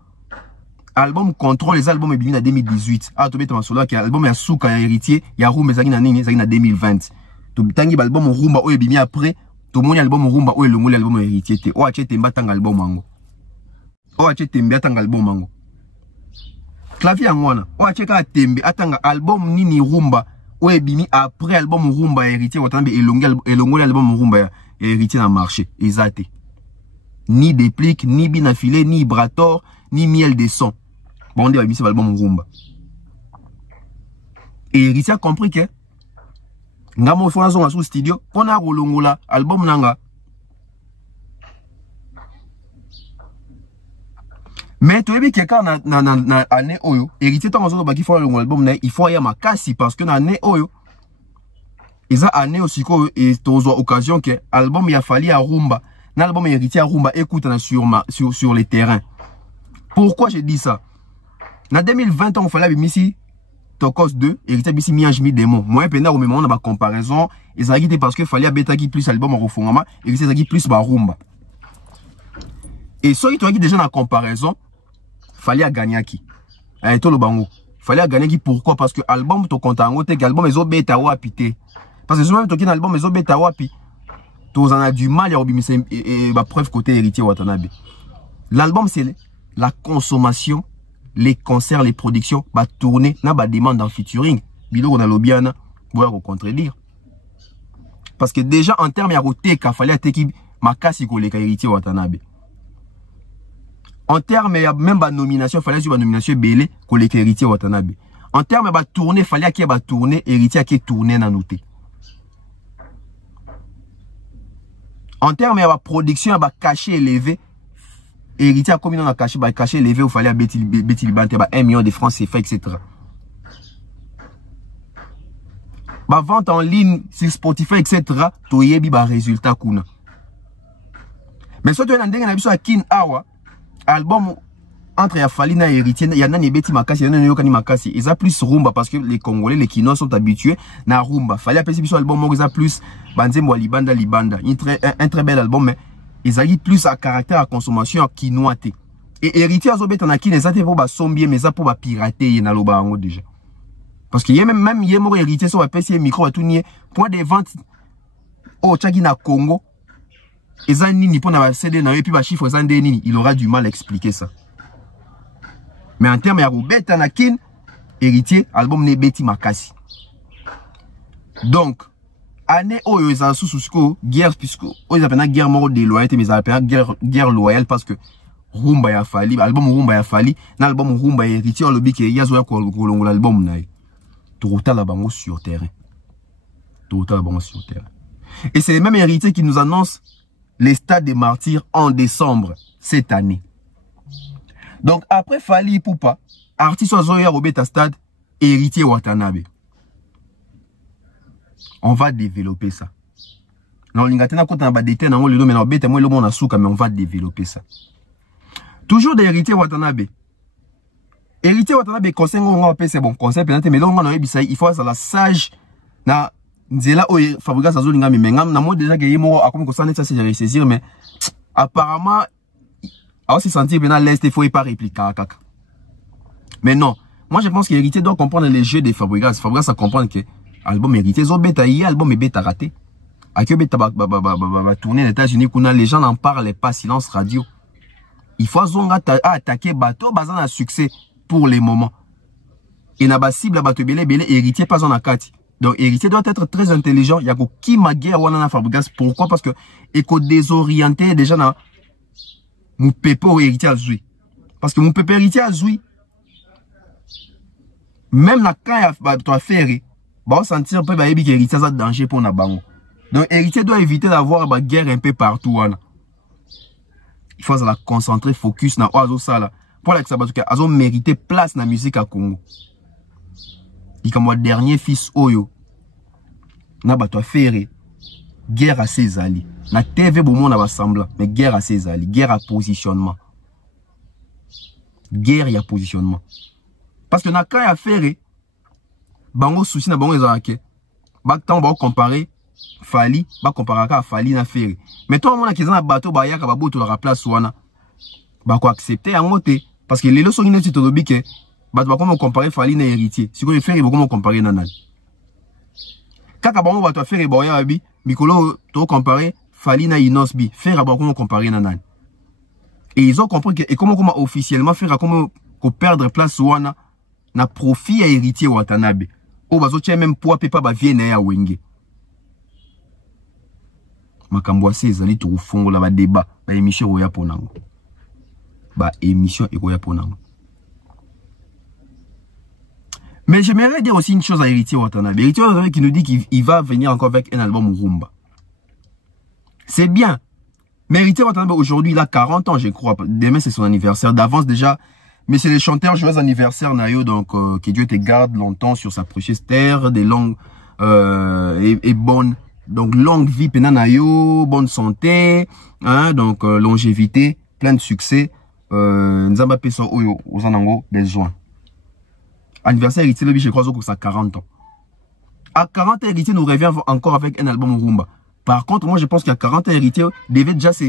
Album contrôle les albums est en 2018. Ah tu mets ton solo qui album est souka héritier, il y a rumba ça en 2020. Tu tangi album rumba ou est après, tout mon album rumba ou le album héritier te. O achete mbata album mango. O achete mbata album mango. clavier en wana o cheka tembe atanga album nini rumba o ebimi après album rumba héritier Watanabe elongoli album rumba ya héritier na marché ezate ni déplique ni binafilé ni brator ni miel de son bon on dit album album rumba et héritier a compris que ngamo fona zonga sur studio on a rolongola album nanga. Mais tu sais que quand na année oyo héritier tant que baki faut l'album na il faut y makasi parce que na année oyo ils a année aussi ko et tozo occasion que album il a fallu à rumba na album héritier à rumba écoute na sur les terrains. Pourquoi je dis ça? Na 2020 on fallait misi Tokos 2 héritier bisi miange mi démon moi pena au même on a ba comparaison ils a dit parce que fallait beta qui plus album refongama héritier ça qui plus ba rumba et soit tu as déjà na comparaison fallait gagner qui tout le bango fallait gagner qui pourquoi parce que album to compte en que album ezo beta wapité parce que souvent to kin album ezo beta wapi to en a du mal à obimisa et ba preuve côté héritier Watanabe l'album c'est la consommation les concerts les productions ba tourner na ba demande en featuring bilo on a lobiana pour contredire parce que déjà en termes ya koteka fallait teki makasi ko le héritier Watanabe. En termes, il y a même pas nomination, il fallait sur la nomination belé, collègue héritier Watanabe. En termes, il y a tourner, il fallait qu'il y ait tourner, héritier qui tourner dans noté. En termes, il y a production, il y a cachet élevé, héritier comme il a caché, cachet élevé, il fallait Betty Libanté, 1 million de francs CFA, etc. Vente en ligne sur Spotify, etc. Tu y a résultat kuna. Mais si tu as un kin awa, album entre Yafali na héritier, il y en a ni beti makasi, il y en a ni makasi. Ils ont plus rumba parce que les Congolais, les Kinois sont habitués na rumba. Fallait appeler ce album, ils ont plus Banzembo Libanda. Un très bel album, mais ils ont plus à caractère à consommation Kinois. Et héritier, ils ont bêté en qui les athées pour sombier, mais ça pour pirater, na loba en déjà. Parce qu'il y a même héritier sur la PC micro à tout nier, point de vente au Tchagi na Congo. Et ça, ni pour na CD na et puis ba chiffre ça nini, il aura du mal à expliquer ça. Mais en termes de Robert Tanakin, héritier, album ne beti makasi. Donc, année où ils ont sous guerre puisque ils appellent guerre mort de loyauté, mais ils appellent guerre loyale parce que rumba ya fali, album rumba ya fali, na album rumba héritier au lobby qui y a zoya kolongo l'album na. Total la bango sur terrain. Total la bango sur terrain. Et c'est les mêmes héritiers qui nous annoncent les stades des martyrs en décembre cette année. Donc après Fali Poupa, artiste Zoya Robeta Stade, héritier Watanabe. On va développer ça. Non, mais on va développer ça. Toujours des héritiers Watanabe. Héritier Watanabe, conseil c'est bon conseil, mais là il faut être la sage na Nzela oye Fabrigas azolinga mengam na mo déjà que yemo a comme ça net ça c'est de saisir mais apparemment a aussi senti bien à l'est il faut pas répliquer kaka. Mais non, moi je pense que l'héritier doit comprendre les jeux de Fabrigas. Fabrigas a comprendre que album héritier zo beta yi album est beta raté. A que beta tourner aux États-Unis kuna les gens n'en parlent pas, silence radio. Il faut zonga attaquer bateau bazan à succès pour les moments. Et na ba cible bateau belé héritier pas en akati. Donc, héritier doit être très intelligent. Il y a qui ma guerre wana Fabrigas. Pourquoi? Parce que éco désorienté déjà na mon pépo héritier a zoui. Parce que mon pépo héritier a zoui. Même la quand il a fait, on sentir peu que héritier a danger pour na bango. Donc, héritier doit éviter d'avoir la guerre un peu partout wana. Il faut la concentrer, focus na oiseau ça là. Pour la que ça parce que azo mérité place na musique à Congo. Et comme moi dernier fils Oyo na bato ferré guerre à ses alliés na TV bon monde va semblant mais guerre à ses alliés guerre à positionnement parce que na quand ya ferré bango souci na bango ezake ba temps ba comparer Fali ba comparer ka Fali na ferré mais tout le monde qui na bateau ba yaka ba boto la place wana ba ko accepter en moté parce que les leçons ne tu te dobi que bah tu vas comment comparer Fali na héritier si vous faire comment comparer nanan kaka bango ba to faire boya abi mikolo to comparer Fali na Inosbi faire ba comment comparer nanan et ils ont compris que et comment officiellement faire comment perdre place wana na profit ya héritier Watanabe. O bazo tia même poids pepa ba vie na ya wenge. Makambo ase ezali to fongola ba débat, ba émission oya ponango. Ba émission ekoya ponango. Mais j'aimerais dire aussi une chose à Héritier Watanabe. Héritier Watanabe qui nous dit qu'il va venir encore avec un album Rumba. C'est bien. Mais Héritier Watanabe aujourd'hui il a 40 ans je crois. Demain c'est son anniversaire d'avance déjà. Mais c'est les chanteurs joyeux anniversaire Nayo, donc que Dieu te garde longtemps sur sa précieuse terre, des longues et bonnes, donc longue vie pena Nayo, bonne santé, hein, donc longévité, plein de succès. Nzamba peso oyo ozanango besoin. Anniversaire Héritier Lobi je crois que ça a 40 ans. À 40 ans Héritier nous revient encore avec un album Rumba. Par contre moi je pense qu'à 40 ans Héritier devait déjà se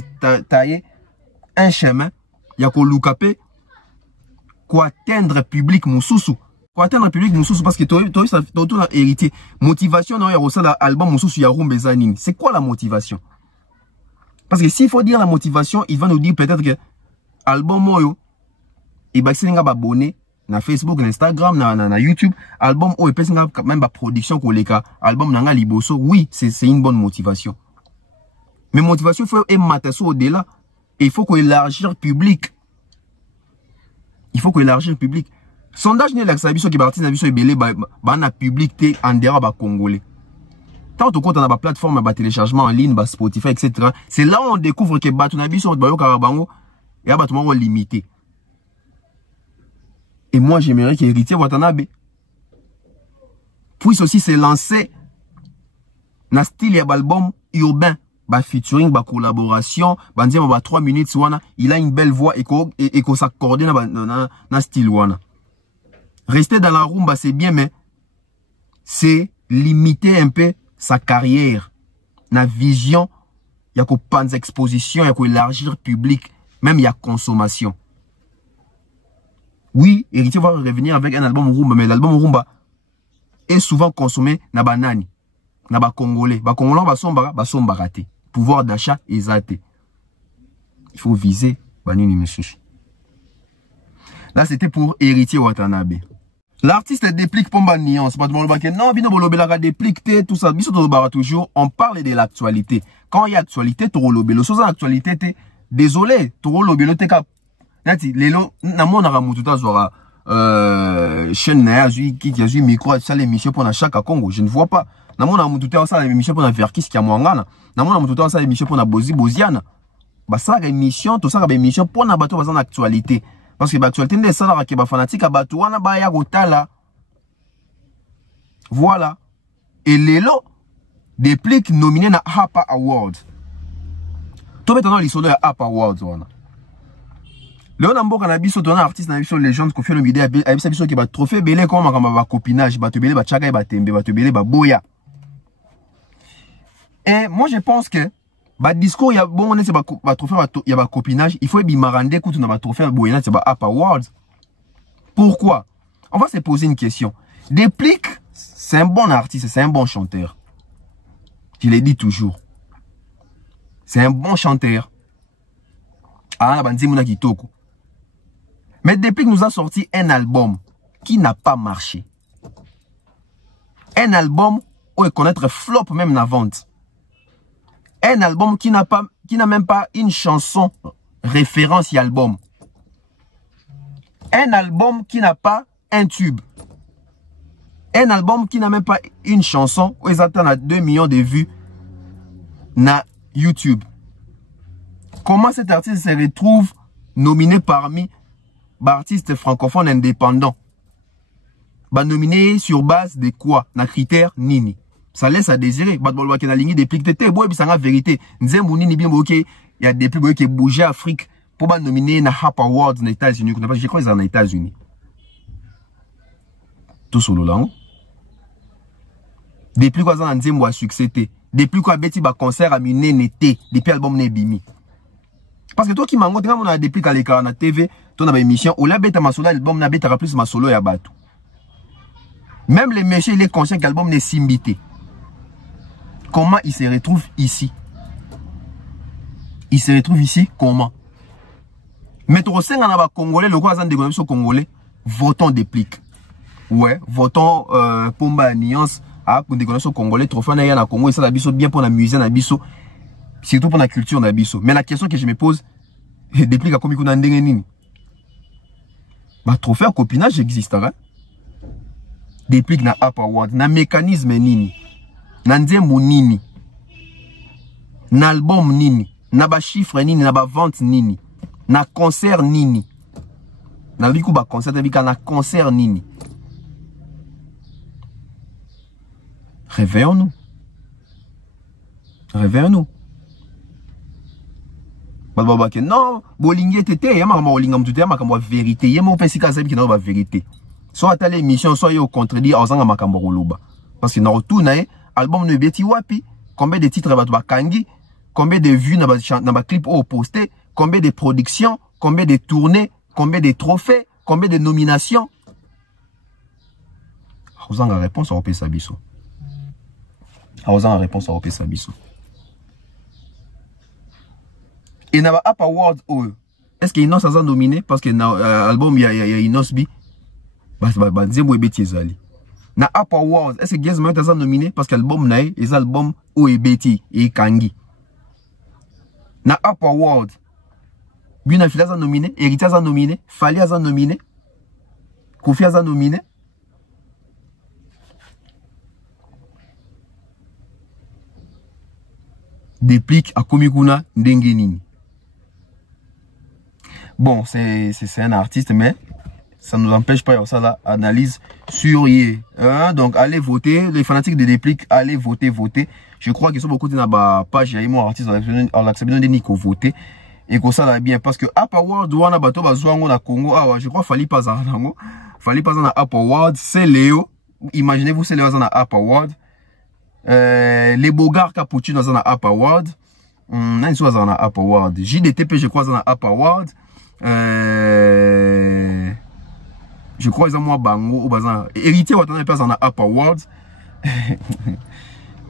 tailler un chemin. Il y a qu'au loukapé. Quoi atteindre public Moussousou. Quoi atteindre public Moussousou parce que toi héritier. Motivation non, il y a aussi l'album Moussousou Yaroum Bezaning. C'est quoi la motivation? Parce que s'il faut dire la motivation, il va nous dire peut-être que album Moyo, et bah c'est un abonné na Facebook, na Instagram, na YouTube, album Oyo, et puis même la production koleka, album nanga liboso, oui, c'est une bonne motivation. Mais motivation, il faut émater au-delà. Et il faut qu'on élargisse le public. Il faut qu'on élargisse le public. Sondage n'est l'accès qui partit dans le public en dehors de Congolais. Tant que on a une plateforme de téléchargement en ligne, Spotify, etc. C'est là où on découvre que Batunabiso et Batunabiso limité. Et moi, j'aimerais que Héritier Watanabe puisse aussi se lancer dans le style d'album urbain. Featuring, collaboration, 3 minutes, il a une belle voix et qu'on s'accorde dans style. Rester dans la rumba, c'est bien, mais c'est limiter un peu sa carrière. La vision, il y a pas d'exposition, il y a élargir le public, même il y a consommation. Oui, Héritier va revenir avec un album rumba, mais l'album rumba est souvent consommé na banani, na ba Congolais. Ba Congolais ba somba raté. Pouvoir d'achat exalté. Il faut viser Banini Misushi. Là, c'était pour Héritier Watanabe. L'artiste déplique Pomba Nuance. Non, bino bolobela déplique tout ça. Biso toujours, on parle de l'actualité. Quand il y a actualité, tu rolobelo. Sans actualité, désolé, tu rolobelo te cap. Nati, lelo, namon aramututa zora chaîne na qui a eu micro ça l'émission pour chaque Congo. Je ne vois pas. Namon aramututa ça l'émission pour Verkis qui a mwangana. Namon aramututa ça l'émission pour Bozi Boziana. Bah ça émission, tout ça émission pour na bato bazan actualité. Parce que l'actualité n'est ça là que ba fanatique bato wana ba ya gotala. Voilà. Et lelo déplique nominé na Hapa Award. Tout maintenant les solo ya Hapa Awards wana. Léon Mboka na biso tona artiste na biso légende Koffi Olomide a biso ki ba trophée belé comme ba copinage ba te belé ba tchaka ba tembe ba te belé ba boya. Et moi je pense que ba discours ya bon on est ba trophée ya ba copinage, il faut bimarande kutu na ba trophée boya c'est ba Hapa Awards. Pourquoi? On va se poser une question. Déplique, c'est un bon artiste, c'est un bon chanteur. Je l'ai dit toujours. C'est un bon chanteur. Ah, Banzimuna Kitoko. Mais Déplique nous a sorti un album qui n'a pas marché. Un album où il connaître flop même la vente. Un album qui n'a même pas une chanson référence à l'album. Un album qui n'a pas un tube. Un album qui n'a même pas une chanson où ils attendent à 2 millions de vues na YouTube. Comment cet artiste se retrouve nominé parmi artistes francophones indépendants? Bah nominé sur base de quoi? Na critère nini? Ça laisse à désirer. Bah bolwa ke na ligne déplique tété boy bi sanga vérité. Nzembo nini bien boké, il y a des plus boy qui bouger Afrique pour ba nominer na Hapa Awards aux États-Unis, qu'on a pas je crois ils en États-Unis. Tout solo là. Depuis quoi ça nzembo a succès té. Depuis quoi beti ba concert à miné nété, depuis album né bimi. Parce que toi qui m'envoie, quand on a depuis qu'à l'écran na TV, ton a émission, ou la bête à ma solo, l'album na bête à plus ma solo et à batou. Même les méchants, il est conscient que l'album n'est simbité. Comment il se retrouve ici? Il se retrouve ici, comment? Mais tu sais, on a Congolais, le quoi, de Congolais, votons Déplique. Ouais, votons Pomba Alliance à condition congolais, trophée na na Congo et ça la biso bien pour la musée na biso, surtout pour la culture na biso. Mais la question que je me pose, depuis à combien qu'on a nini? Bah trophée à copinage existe, hein? Depuis na App Award, na mécanisme nini, na nzembo nini, na album nini, na ba chiffre nini, na ba vente nini, na concert nini, na biku ba concert na concert nini. Réveillons-nous. Réveillons-nous. Non, bolingue tete, yama kama bolinga mtuté, yama kama vérité, yama opesi kazabi ki na ba vérité. Soit à l'émission, soit au contredit, ozanga makambo koloba. Parce que na retourna album ne beti wapi, combien de titres ba kangi, combien de vues na ba clip au posté, combien de productions, combien de tournées, combien de trophées, combien de nominations. Ozanga réponse à opesa biso. Ozanga réponse à opesa biso. Et na ba App Award est-ce qu'il y a Inos a nominé parce que na album il y a Inos bi bah nzembo ebeti ezali. Na App Award est-ce que Gazman a nominé parce que l'album na les albums o ebeti et kangi. Na App Award Bina Fila a nominé, Erita a nominé, Fali a nominé, Kofi a nominé. Déplique à Komikuna Ndengenini. Bon, c'est un artiste, mais ça ne nous empêche pas de faire ça analyse sur Yé. Donc, allez voter. Les fanatiques de Déplique, allez voter. Je crois qu'ils sont beaucoup de la page. Il y a mon artiste en l'acceptation de Nico voter. Et que ça va bien. Parce que App Award, on a bateau, na Congo. Ah, je crois fallait pas en Congo. Fallait pas en App Award. C'est Léo. Imaginez-vous, c'est Léo en App Award. Les Bogards Capuchino dans la App Award. Nan soit dans la App Award. JDTP je crois dans la App Award. Je crois qu'ils ont moi Bango ou bazan. Héritier ou attendez pas dans la App Award.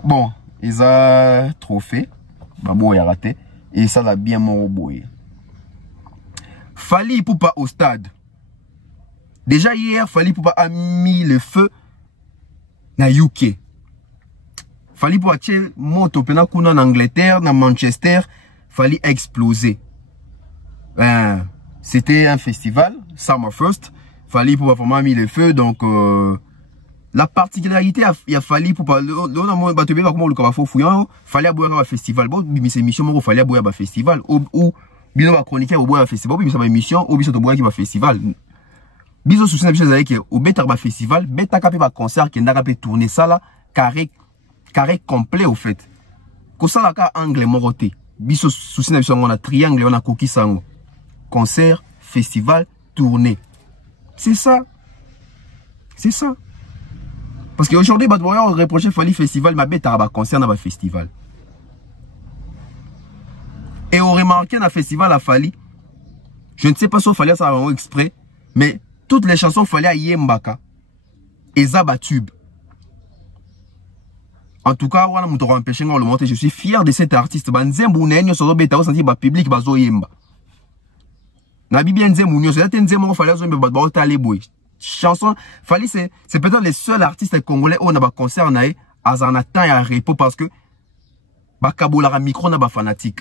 Bon, ils ont trophée. Babo a raté et ça l'a bien mon boy. Fali Poupa au stade. Déjà hier Fali Poupa a mis le feu na UK. Fali pour acheter moto pena kuna en Angleterre, dans Manchester, fallait exploser. C'était un festival, Summerfest. Fali pour vraiment mis le feu, donc la particularité il a fallu pour pas l'on a moins battu comment le cava fouillant, fallait aboyer un festival. Bon, mais c'est mission mon fallait aboyer un festival ou bien va chroniquer au bois un festival, mais ça va émission ou bien au bois qui va festival. Biso souci na biso avec au beta ba festival, beta capé ba concert qui n'a capé tourner ça là carré complet au fait. Ko ça la ka angle moroté. Biso souci na biso on a triangle on a coquille sango. Concert, festival, tournée. C'est ça. C'est ça. Parce qu'aujourd'hui bah on reprocher Fali festival ma beta ba concert na ba festival. Et on remarqué na festival à Fali. Je ne sais pas si on fallait ça exprès, mais toutes les chansons fallait à Yembaka et Zabatube. En tout cas, voilà, je empêché de le monter. Je suis fier de cet artiste. Nzembo nenyo so beta o senti ba public bazo yemba. Na bibi nzembo nyo, c'est nzembo fallait zo yemba ba tale boy. Chanson Fali c'est peut-être les seuls artistes congolais où on a ba concert naé azana temps ya repos parce que ba kabola micro na ba fanatique.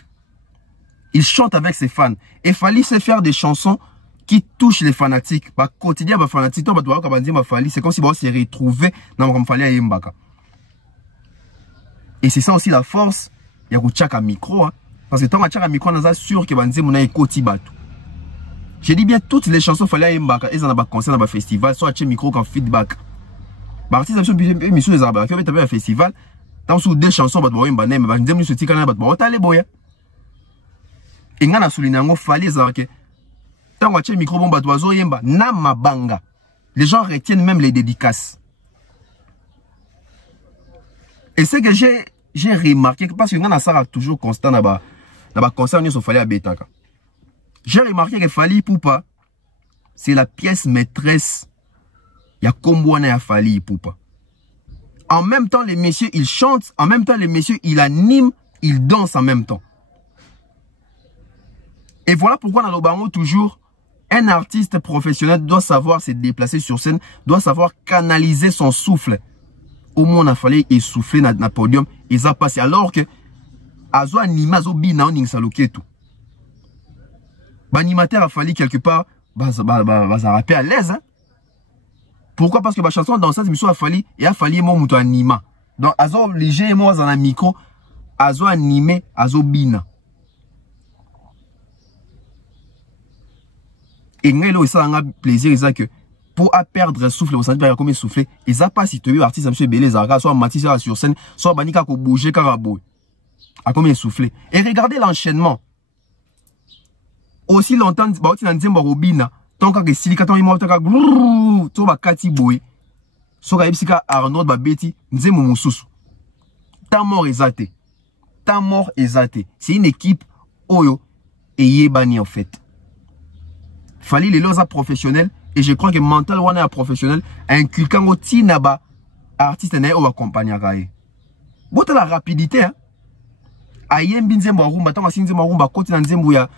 Il chante avec ses fans et Fali sait faire des chansons qui touchent les fanatiques. Ba quotidien ba fanatique to ba doit ka ba Fali, c'est comme si ba se retrouver dans comme Fali yembaka. Et c'est ça aussi la force, il y a un micro. Hein? Parce que tant que tu as un micro, on est sûr que tu as un côté bateau. J'ai dit bien toutes les chansons, il fallait elles en a concert dans un festival, soit un micro comme feedback. Artiste a mission des arbres, qui avait un festival, dans sous deux chansons, tu as un banem, tu as un petit canal, tu as un boya. Et on a souligné qu'il fallait que tant que tu as un micro, tu as un nama banga. Les gens retiennent même les dédicaces. Et c'est que j'ai remarqué que parce que nous avons toujours constant dans le concert nous fallait à Betaka. J'ai remarqué que Fali Poupa c'est la pièce maîtresse. Il y a combien à Fali Poupa. En même temps les messieurs ils chantent, en même temps les messieurs ils animent, ils dansent en même temps. Et voilà pourquoi dans le bango toujours Un artiste professionnel doit savoir se déplacer sur scène, doit savoir canaliser son souffle. Au moins, il a fallu essouffler dans le podium. Et ça passe. Alors que, azo anima, azo bina, on n'insalouke tout. L'animateur a fallu quelque part, ça rappelle à l'aise. Hein? Pourquoi? Parce que la chanson dans cette émission a fallu, et a fallu mon mouton anima. Donc, azo léger, moi, dans un micro, azo animé, azo bina. Et nous, ça a plaisir, c'est que pour perdre souffle, vous savez comment souffler. Et ça passe si tu es artiste, monsieur Belé, soit Matisse sur scène, soit Banika ko bouger carabo. À combien souffler. Et regardez l'enchaînement. Aussi longtemps, bah tu n'as pas robina. Tant que silika tant imo taka brrrr, to ba kati boy. So ka ipsika Arnaud ba beti, nzemo mususu. Ta mort exaté. Ta mort exaté. C'est une équipe oyo et yebani en fait. Fallait les lois professionnels et je crois que mental wana professionnel inculquant au tinaba artiste na o accompagner gaé. Bota la rapidité hein. Ayembi nzembo rumba tant si nzembo rumba koti na nzembo ya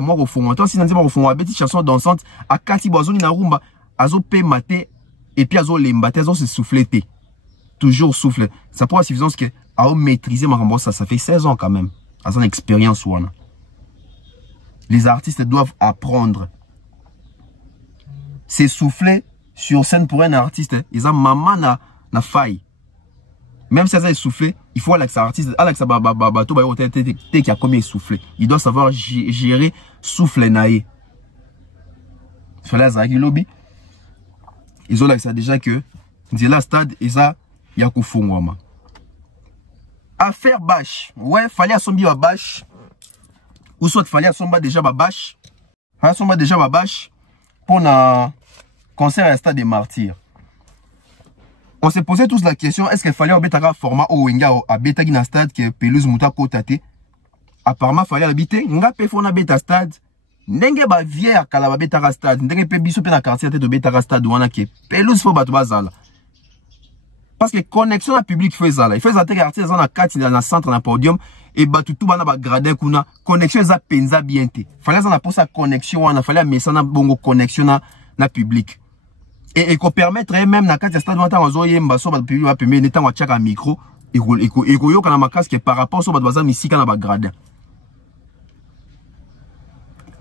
moi au fond. Tant si nzembo au fond abeti chanson dansante akati bozoni na rumba azo pe maté et puis azo lembate azo se souffleter. Toujours souffle. Ça pour la suffisance que à maîtriser ma ça fait 16 ans quand même. À son expérience wana. Les artistes doivent apprendre. S'essouffler sur scène pour un artiste. Ils ont maman na faille. Même si ils ont essoufflé, il faut que l'artiste, qui a combien essoufflé. Il doit savoir gérer souffle naïe. Il fallait que lobby. Ils ont là ça déjà que la stade ils a yakufungwama. Affaire bâche. Ouais, fallait assomber la bâche. Ou soit fallait assomber déjà ma bâche. Assomber déjà ma bâche pour un concert à Stade des Martyrs. On s'est posé tous la question, est-ce qu'il fallait habiter un format au Wenga à Betagi na stade que pelouse muta kotate. Apparemment fallait habiter nga pe fona beta stade. Ndenge ba vière kala ba beta stade, ndenge pe biso pe na quartier de beta stade wana ke pelouse fo bato bazala. Parce que connexion à public fait ça là. Il fait ça que artiste dans la carte dans le centre dans le podium et batu tout bana ba gradin kuna connexion za penza bien té. Fallait ça pour sa connexion on a fallait mais ça na bongo connexion na public. Et qu'on permettre même na carte stade wanta wazo yemba so ba public va permettre n'étant wa chaka micro et yo kana makas que par rapport so ba baza misika na ba gradin.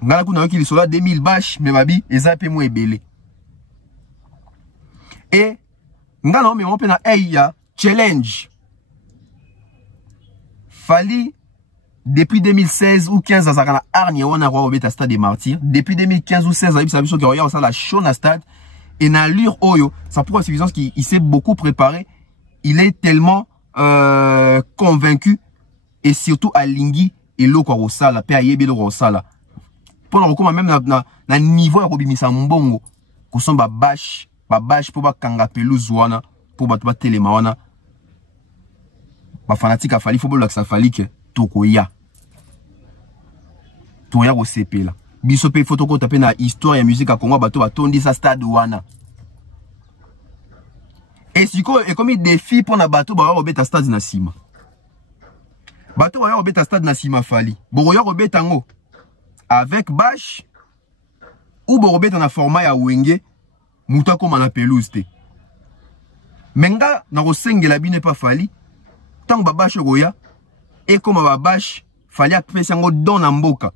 Ngala kuna ki lisola 2000 bâches mais babi eza pe mo ebele. Et ngala mais on peut na eya challenge. Fali depuis 2016 ou 15 à Zakana Arnie on a robé à Stade des Martyrs. Depuis 2015 ou 16 ça que regarde ça la show na stade et na l'allure oyo ça pour la suffisance qu'il s'est beaucoup préparé. Il est tellement convaincu et surtout à Lingui et l'oko rosala pe ayebe lo rosala. Pour le même na niveau ya robimisa mbongo ko somba bâche pour ba kanga pelouse wana pour ba telema wana ba fanatique a fali football que ça fali que tokoya ko sepela biso pe photo ko taper na histoire ya musique a Congo bato ba tondi sa stade wana et siko et comme défi pour na bato ba robeta stade na sima bato ba robeta stade na sima fali bo ya robeta ngo avec bâche ou borobet dans un format ya wenge muta comme na pelouse te menga na rosenge la bine pas fali tant ba bâche goya et comme ba bâche fali apesa ngo don na mboka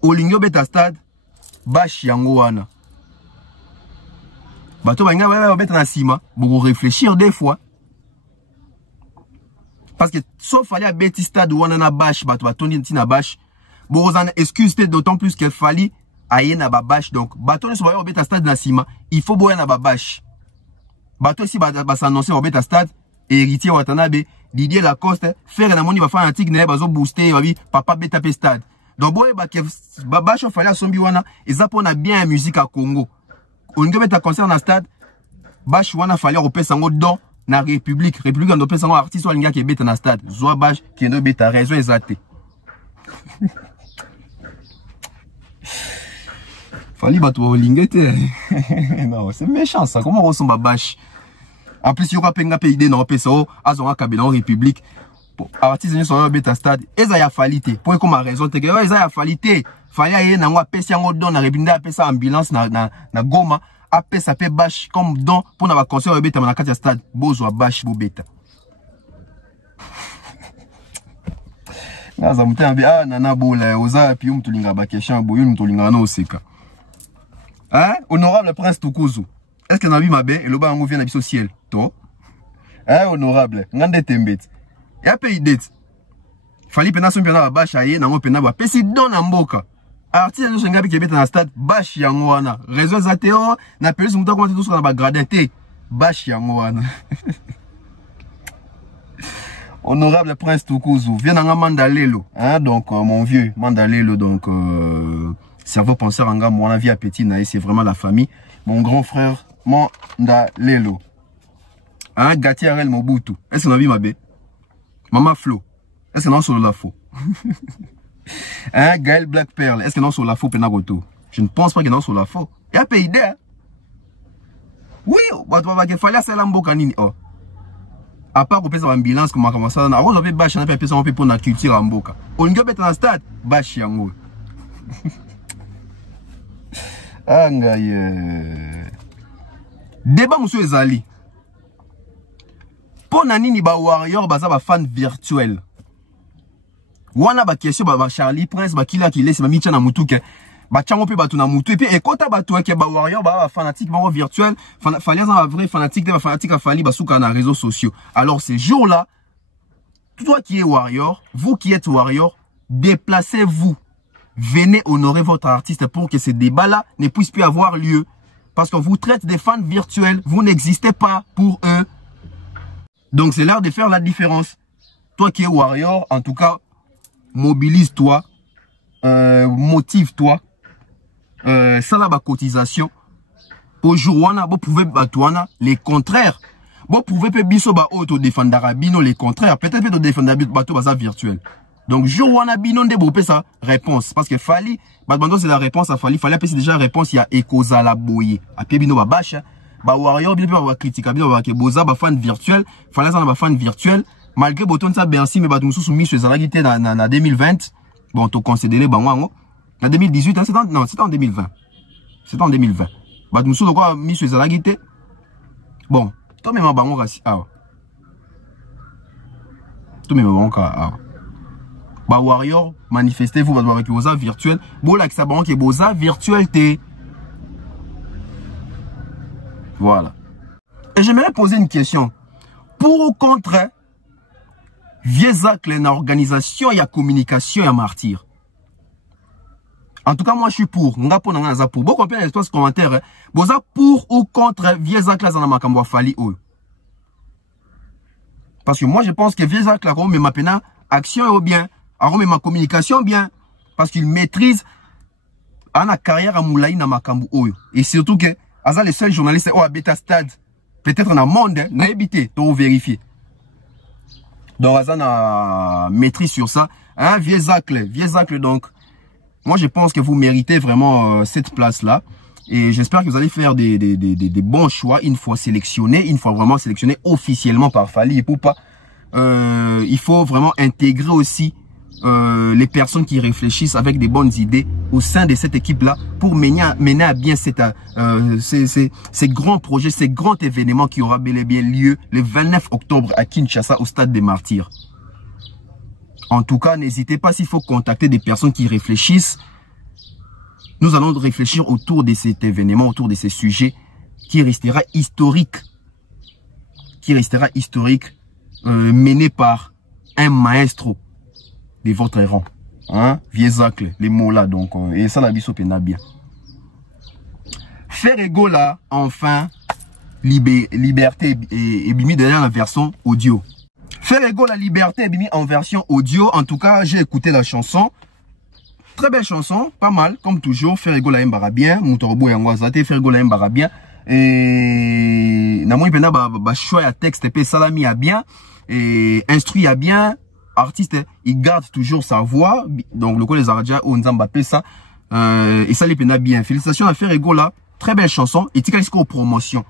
olingyo beta stade bâche yango wana bato banga ba beta na sima bo réfléchir des fois parce que sauf fali a beti stade wana na bâche bato batondi na bâche. Bon, excuse d'autant plus qu'il fallait aller na babache. Donc, bateau ne soit pas au stade Nassima. Il faut boire na babache. Bateau ici, s'annoncer au bêta stade. Héritier Watanabe, Didier Lacoste, faire un amoni va faire un tic, n'est pas booster, papa bêta stade. Donc, boire babache, il fallait à son biwana. Et ça, on a bien la musique à Congo. On ne peut pas concert dans stade. Bache, wana fallait au sango don na République. République, on peut sango artiste ou l'inga qui est bêta dans stade. Zoa bache, qui est bêta, raison exacte. Fallait battre au lingette. Non, c'est méchant ça. Comment on ressemble à bâche? En plus, il y aura pas idée dans le PSO, à Zora Kabila en République. artiste ni so beta stade eza ya falité pour comme raison te que eza ya falité fallait aller na ngwa pesi yango don na rebinda apesa ambulance na Goma apesa pe bash comme don pour na ba concert beta na kati ya stade bozo bash bo beta naza mutambi nana bola oza pi mtulinga ba question boyo mtulinga na oseka honorable prince Tukuzu est-ce que na bi mabe eloba yango vient na biso ciel to honorable ngande tembet ya pe idete fali pena so pena ba shaye na ngo pena ba pesi don na mboka artiste no senga bi kebeta na stade bash yango wana raison za teo na pelisi muta ko tout na ba gradin te bash yango wana honorable prince Tukuzu vient na Mandalelo donc mon vieux Mandalelo donc cerveau penseur anga mon vie appétit na c'est vraiment la famille mon grand frère Mandalelo Gati Arel Mobutu est-ce que na vie mabe Mama Flo, est-ce que non sur la faux? Gaël Black Pearl, est-ce que non sur la faux penagoto? Je ne pense pas que non sur la faux. Il y a pas idée. Oui, il fallait faire l'amboka nini. À part qu'on peut faire ambulance comme comment ça, on a fait bâche, on a fait personne pour la culture amboka. On y a peut-être un stade, bâche yango. Débat monsieur Ezali. Pour nani ba warrior baza ba fan virtuel. Wana ba question ba Charlie Prince ba kila ki laisse ba micha na mutuke. Ba chango pe batu na mutu et puis ekota batu ke ba warrior ba fanatique ba virtuel, fallait un vrai fanatique de ba fanatique a fali ba souka na réseaux sociaux. Alors ces jours-là, toi qui es warrior, vous qui êtes warrior, déplacez-vous. Venez honorer votre artiste pour que ce débat-là ne puisse plus avoir lieu parce qu'on vous traite des fans virtuels, vous n'existez pas pour eux. Donc c'est l'heure de faire la différence. Toi qui es warrior, en tout cas, mobilise-toi, motive-toi, ça là, cotisation. Au jour où vous pouvez batouana, les contraires. Vous pouvez pas biso ba auto défendre bino les contraires. Peut-être que défendre bateau baza virtuel. Donc jour où on a bino de bopé sa réponse parce que fali, batbando c'est la réponse à fali appeler déjà réponse il y a ekoza la boye. A pied bino ba bacha. Ba warrior bien pas critiquer bien ba ke boza ba fan virtuel fallait ça ba fan virtuel malgré boton ça Bercy mais ba tout sous mis sur zalagité na 2020 bon to considéré ba wango en 2018 c'est en 2020 c'est en 2020 ba tout sous quoi mis sur zalagité bon to même ba wango kasi to même wango ba warrior manifestez-vous ba avec boza virtuel bo la que ça ba wango ke boza virtuel té. Voilà. Et j'aimerais poser une question. Pour ou contre, viezakle na organisation et communication et martyr. En tout cas, moi je suis pour. Nga po na za pour. Beaucoup appellent l'espace commentaire. Boza pour ou contre viezakle za na makambo fali o. Parce que moi je pense que viezakle a mais ma pena action est bien, a mais ma communication bien parce qu'il maîtrise ana carrière à moulay na makambo o. Et surtout que Aza les seuls journalistes au bêta stade peut-être dans le monde n'a évité de vérifier. Donc Aza na maîtrise sur ça. Viezacle donc. Moi je pense que vous méritez vraiment cette place là et j'espère que vous allez faire des bons choix une fois sélectionné, une fois vraiment sélectionné officiellement par Fali et Poupa. Il faut vraiment intégrer aussi les personnes qui réfléchissent avec des bonnes idées au sein de cette équipe-là pour mener à bien ces grands projets, ces grands événements qui aura bel et bien lieu le 29 octobre à Kinshasa au stade des Martyrs. En tout cas, n'hésitez pas s'il faut contacter des personnes qui réfléchissent. Nous allons réfléchir autour de cet événement, autour de ces sujets qui restera historique. Mené par un maestro de votre rang. Viezacle, les mots là, donc, et ça la biso pena bien. Ferregola, enfin, liberté et bimi derrière la version audio. Ferregola, liberté et bimi en version audio. En tout cas, j'ai écouté la chanson. Très belle chanson, pas mal, comme toujours. Ferregola mbara bien, Moutorobo yangwazate, Ferregola mbara bien. Et namoni pena ba choix à texte et salami a bien et instruit a bien. Artiste, il garde toujours sa voix. Donc, le coup les Aradja, on Nzamba ça. Et ça les pena bien. Félicitations à Ferregola. Très belle chanson. Et tika jusqu'aux promotions.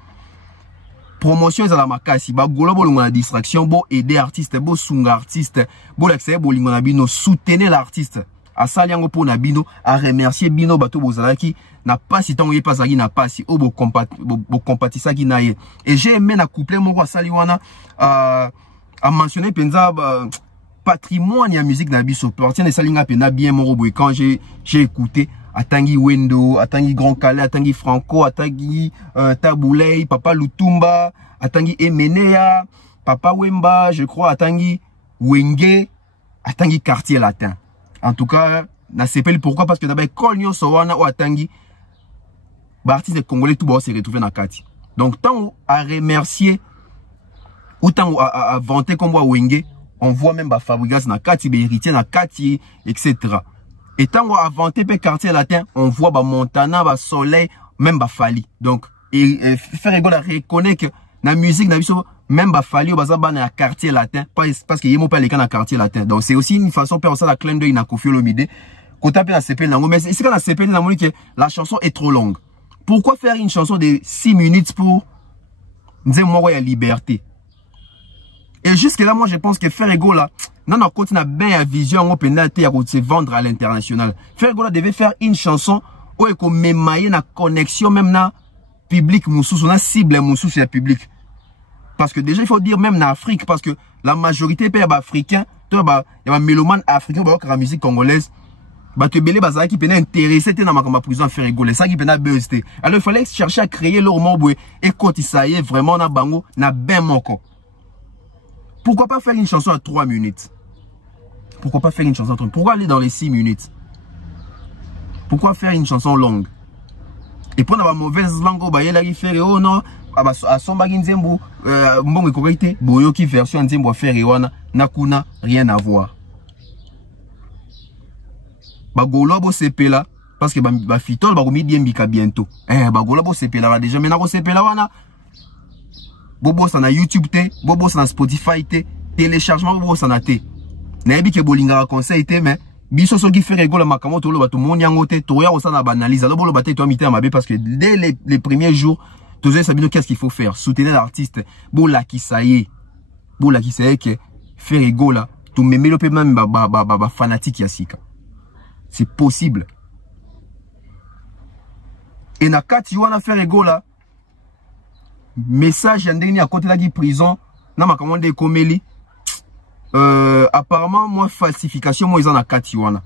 promotion ezala makasi ba golo bolingo na distraction bo aider artiste bo sunga artiste bo l'accès bolingo na bino soutenir l'artiste asali yango po na bino a remercier bino bato bozalaki na pasi tango ye pasaki na pasi o bo compatisaki na ye et j'ai aimé na couplet moko asali wana a mentionné penza patrimoine ya musique na biso partie de salinga pena bien moko boy quand j'ai écouté atangi Wendo, atangi Grand Calais, atangi Franco, atangi Taboulay, Papa Lutumba, atangi Emenea, Papa Wemba, je crois, atangi Wenge, atangi Quartier Latin. En tout cas, na sepeli pourquoi? Parce que d'abord, Kolnyo Sowana ou atangi, artistes congolais tout bon se retrouver na Kati. Donc, tant à remercier, ou tant à vanter comme Wenge, on voit même ba Fabregas na Kati, ba héritier na Kati, etc. Et tant qu'on a inventé le quartier latin, on voit bah Montana, bah Soleil, même bah Fali. Donc, faire rigoler, reconnaître que la musique, même bah Fali, bah ça, bah dans le quartier latin, parce qu'il y a pas les cas dans le quartier latin. Donc, c'est aussi une façon de faire ça, la clin d'œil, na Koffi Olomide. Quand tu as la CP, mais c'est quand la CP, que la chanson est trop longue. Pourquoi faire une chanson de 6 minutes pour, dire moi, il y a liberté? Et jusque là, moi, je pense que Ferrego là, non, on continue à bien vision, on peut se vendre à l'international. Ferrego devait faire une chanson où il faut mémailler la connexion même na public moussous, na cible moussous sur le public. Parce que déjà, il faut dire même en Afrique, parce que la majorité des africains, il y a des mélomanes africains qui ont la musique congolaise. Bah, tu belé bazar qui peut intéresser dans ma prison Ferrego, ça qui peut buster. Alors, il fallait chercher à créer leur mot et quand ça y est vraiment na bango, na ben moko. Pourquoi pas faire une chanson à 3 minutes? Pourquoi pas faire une chanson à 3 minutes? Pourquoi aller dans les 6 minutes? Pourquoi faire une chanson longue? Et prendre la mauvaise langue, bah, il a fait, oh non, à son bagin zembo, bon, correcté, boyo qui version zembo faire, nakuna, rien à voir. Bah, golobo CP là, parce que bah, fitol, bah, bien bika bientôt. Bah, golobo CP là, déjà, mais nako CP là, wana. Bobo ça na YouTube té, bobo ça na Spotify té, téléchargement bobo ça na té. Nayebi ke bolinga conseil té mais biso so qui fait rigoler makamo to lo bato monyango té, to ya o ça na banalise. Alors bolo baté toi mité mabe parce que dès les premiers jours, tu sais sabino qu'est-ce qu'il faut faire, soutenir l'artiste. Bola qui ça y est que faire rigoler, tu me mets le même ba fanatique yasika. C'est possible. Et na kati wana faire rigoler message yandeni à côté de la prison na makamon de komeli apparemment moi falsification moi ils en a katiwana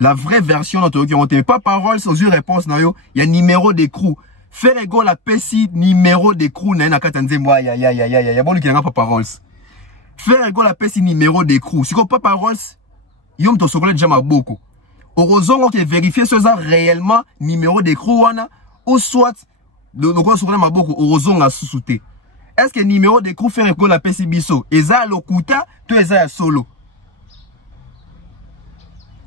la vraie version notre qui ont pas parole sans une réponse na yo il y a numéro d'écrou faire ego la pesi numéro d'écrou na katanze moi ya bon qui n'a pas parole faire ego la pesi numéro d'écrou si ko pas parole yom to sokola déjà maboko heureusement que vérifier ce ça réellement numéro d'écrou wana ou soit donc on se prend ma beaucoup au rozonga sous-souté. Est-ce que le numéro de crew fait que la PC biso eza lokuta to eza solo?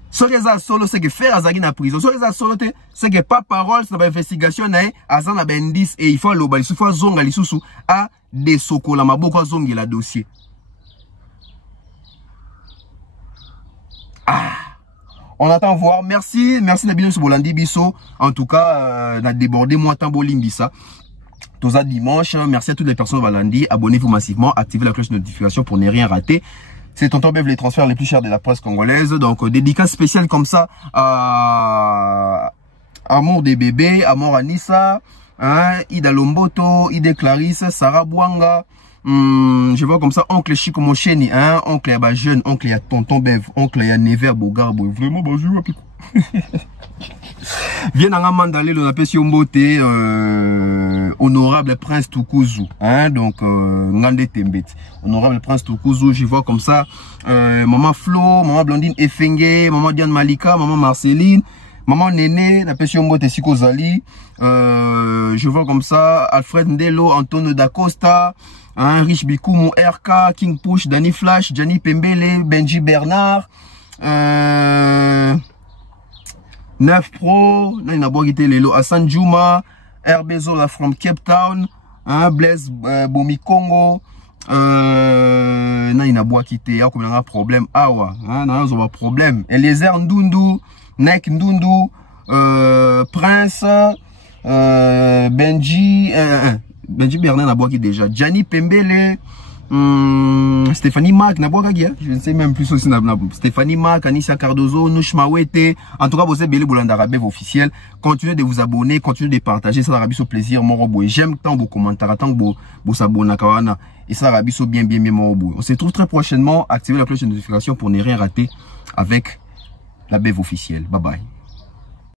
So eza solo c'est que faire azagi na prison. So eza solo c'est que pas parole c'est ba investigation na azana ba indice et il faut lo bali faut zonga lisusu a de sokola maboko zongi la dossier. On attend voir. Merci Nabino Sobolandi Bisso. En tout cas, on a débordé moi Tambolimbissa. Tout ça dimanche. Merci à toutes les personnes Valandi. Abonnez-vous massivement. Activez la cloche de notification pour ne rien rater. C'est Tonton Bev, les transferts les plus chers de la presse congolaise. Donc, dédicace spéciale comme ça à Amour des bébés, Amour Anissa, hein, Ida Lomboto, Ida Clarisse, Sarah Bouanga. Je vois comme ça, oncle Chico Mocheni, hein, oncle ya ba jeune, oncle ya tonton Bev, oncle ya Never Bogarbo, vraiment bonjour. Viens dans un mandalé, on appelle si Mbote, honorable prince Tukuzu, hein, donc, Ngande Tembet, honorable prince Tukuzu, je vois comme ça, maman Flo, maman Blondine Efenge, maman Diane Malika, maman Marceline, maman Néné, la Pession Mbote Siko Zali, je vois comme ça, Alfred Ndelo, Antonio Dacosta, hein, Rich Bikoumou, RK, King Push, Danny Flash, Gianni Pembele, Benji Bernard, 9 Pro, là il y a beau quitter les lots, Hassan Juma, Herbezo là from Cape Town, hein, Blaise Bomi Congo, là il y a beau quitter, il y a un problème, awa, hein, non, on a un problème, Eliezer Ndundu, Nek Ndundu, Prince, Benji, Benji Bernard n'a qui déjà. Gianni Pembele, Stéphanie Mac n'a pas je ne sais même plus aussi. Stéphanie Mac, Anissa Cardozo, Nouch Mawete. En tout cas, vous êtes Bélé Boulandarabev officiel. Continuez de vous abonner, continuez de partager. Ça l'Arabie au plaisir, mon robot. J'aime tant vos commentaires, tant que vous s'abonnez à Kawana. Et ça l'Arabie bien, mon robot. On se retrouve très prochainement. Activez la cloche de notification pour ne rien rater avec la Bev officielle. Bye bye.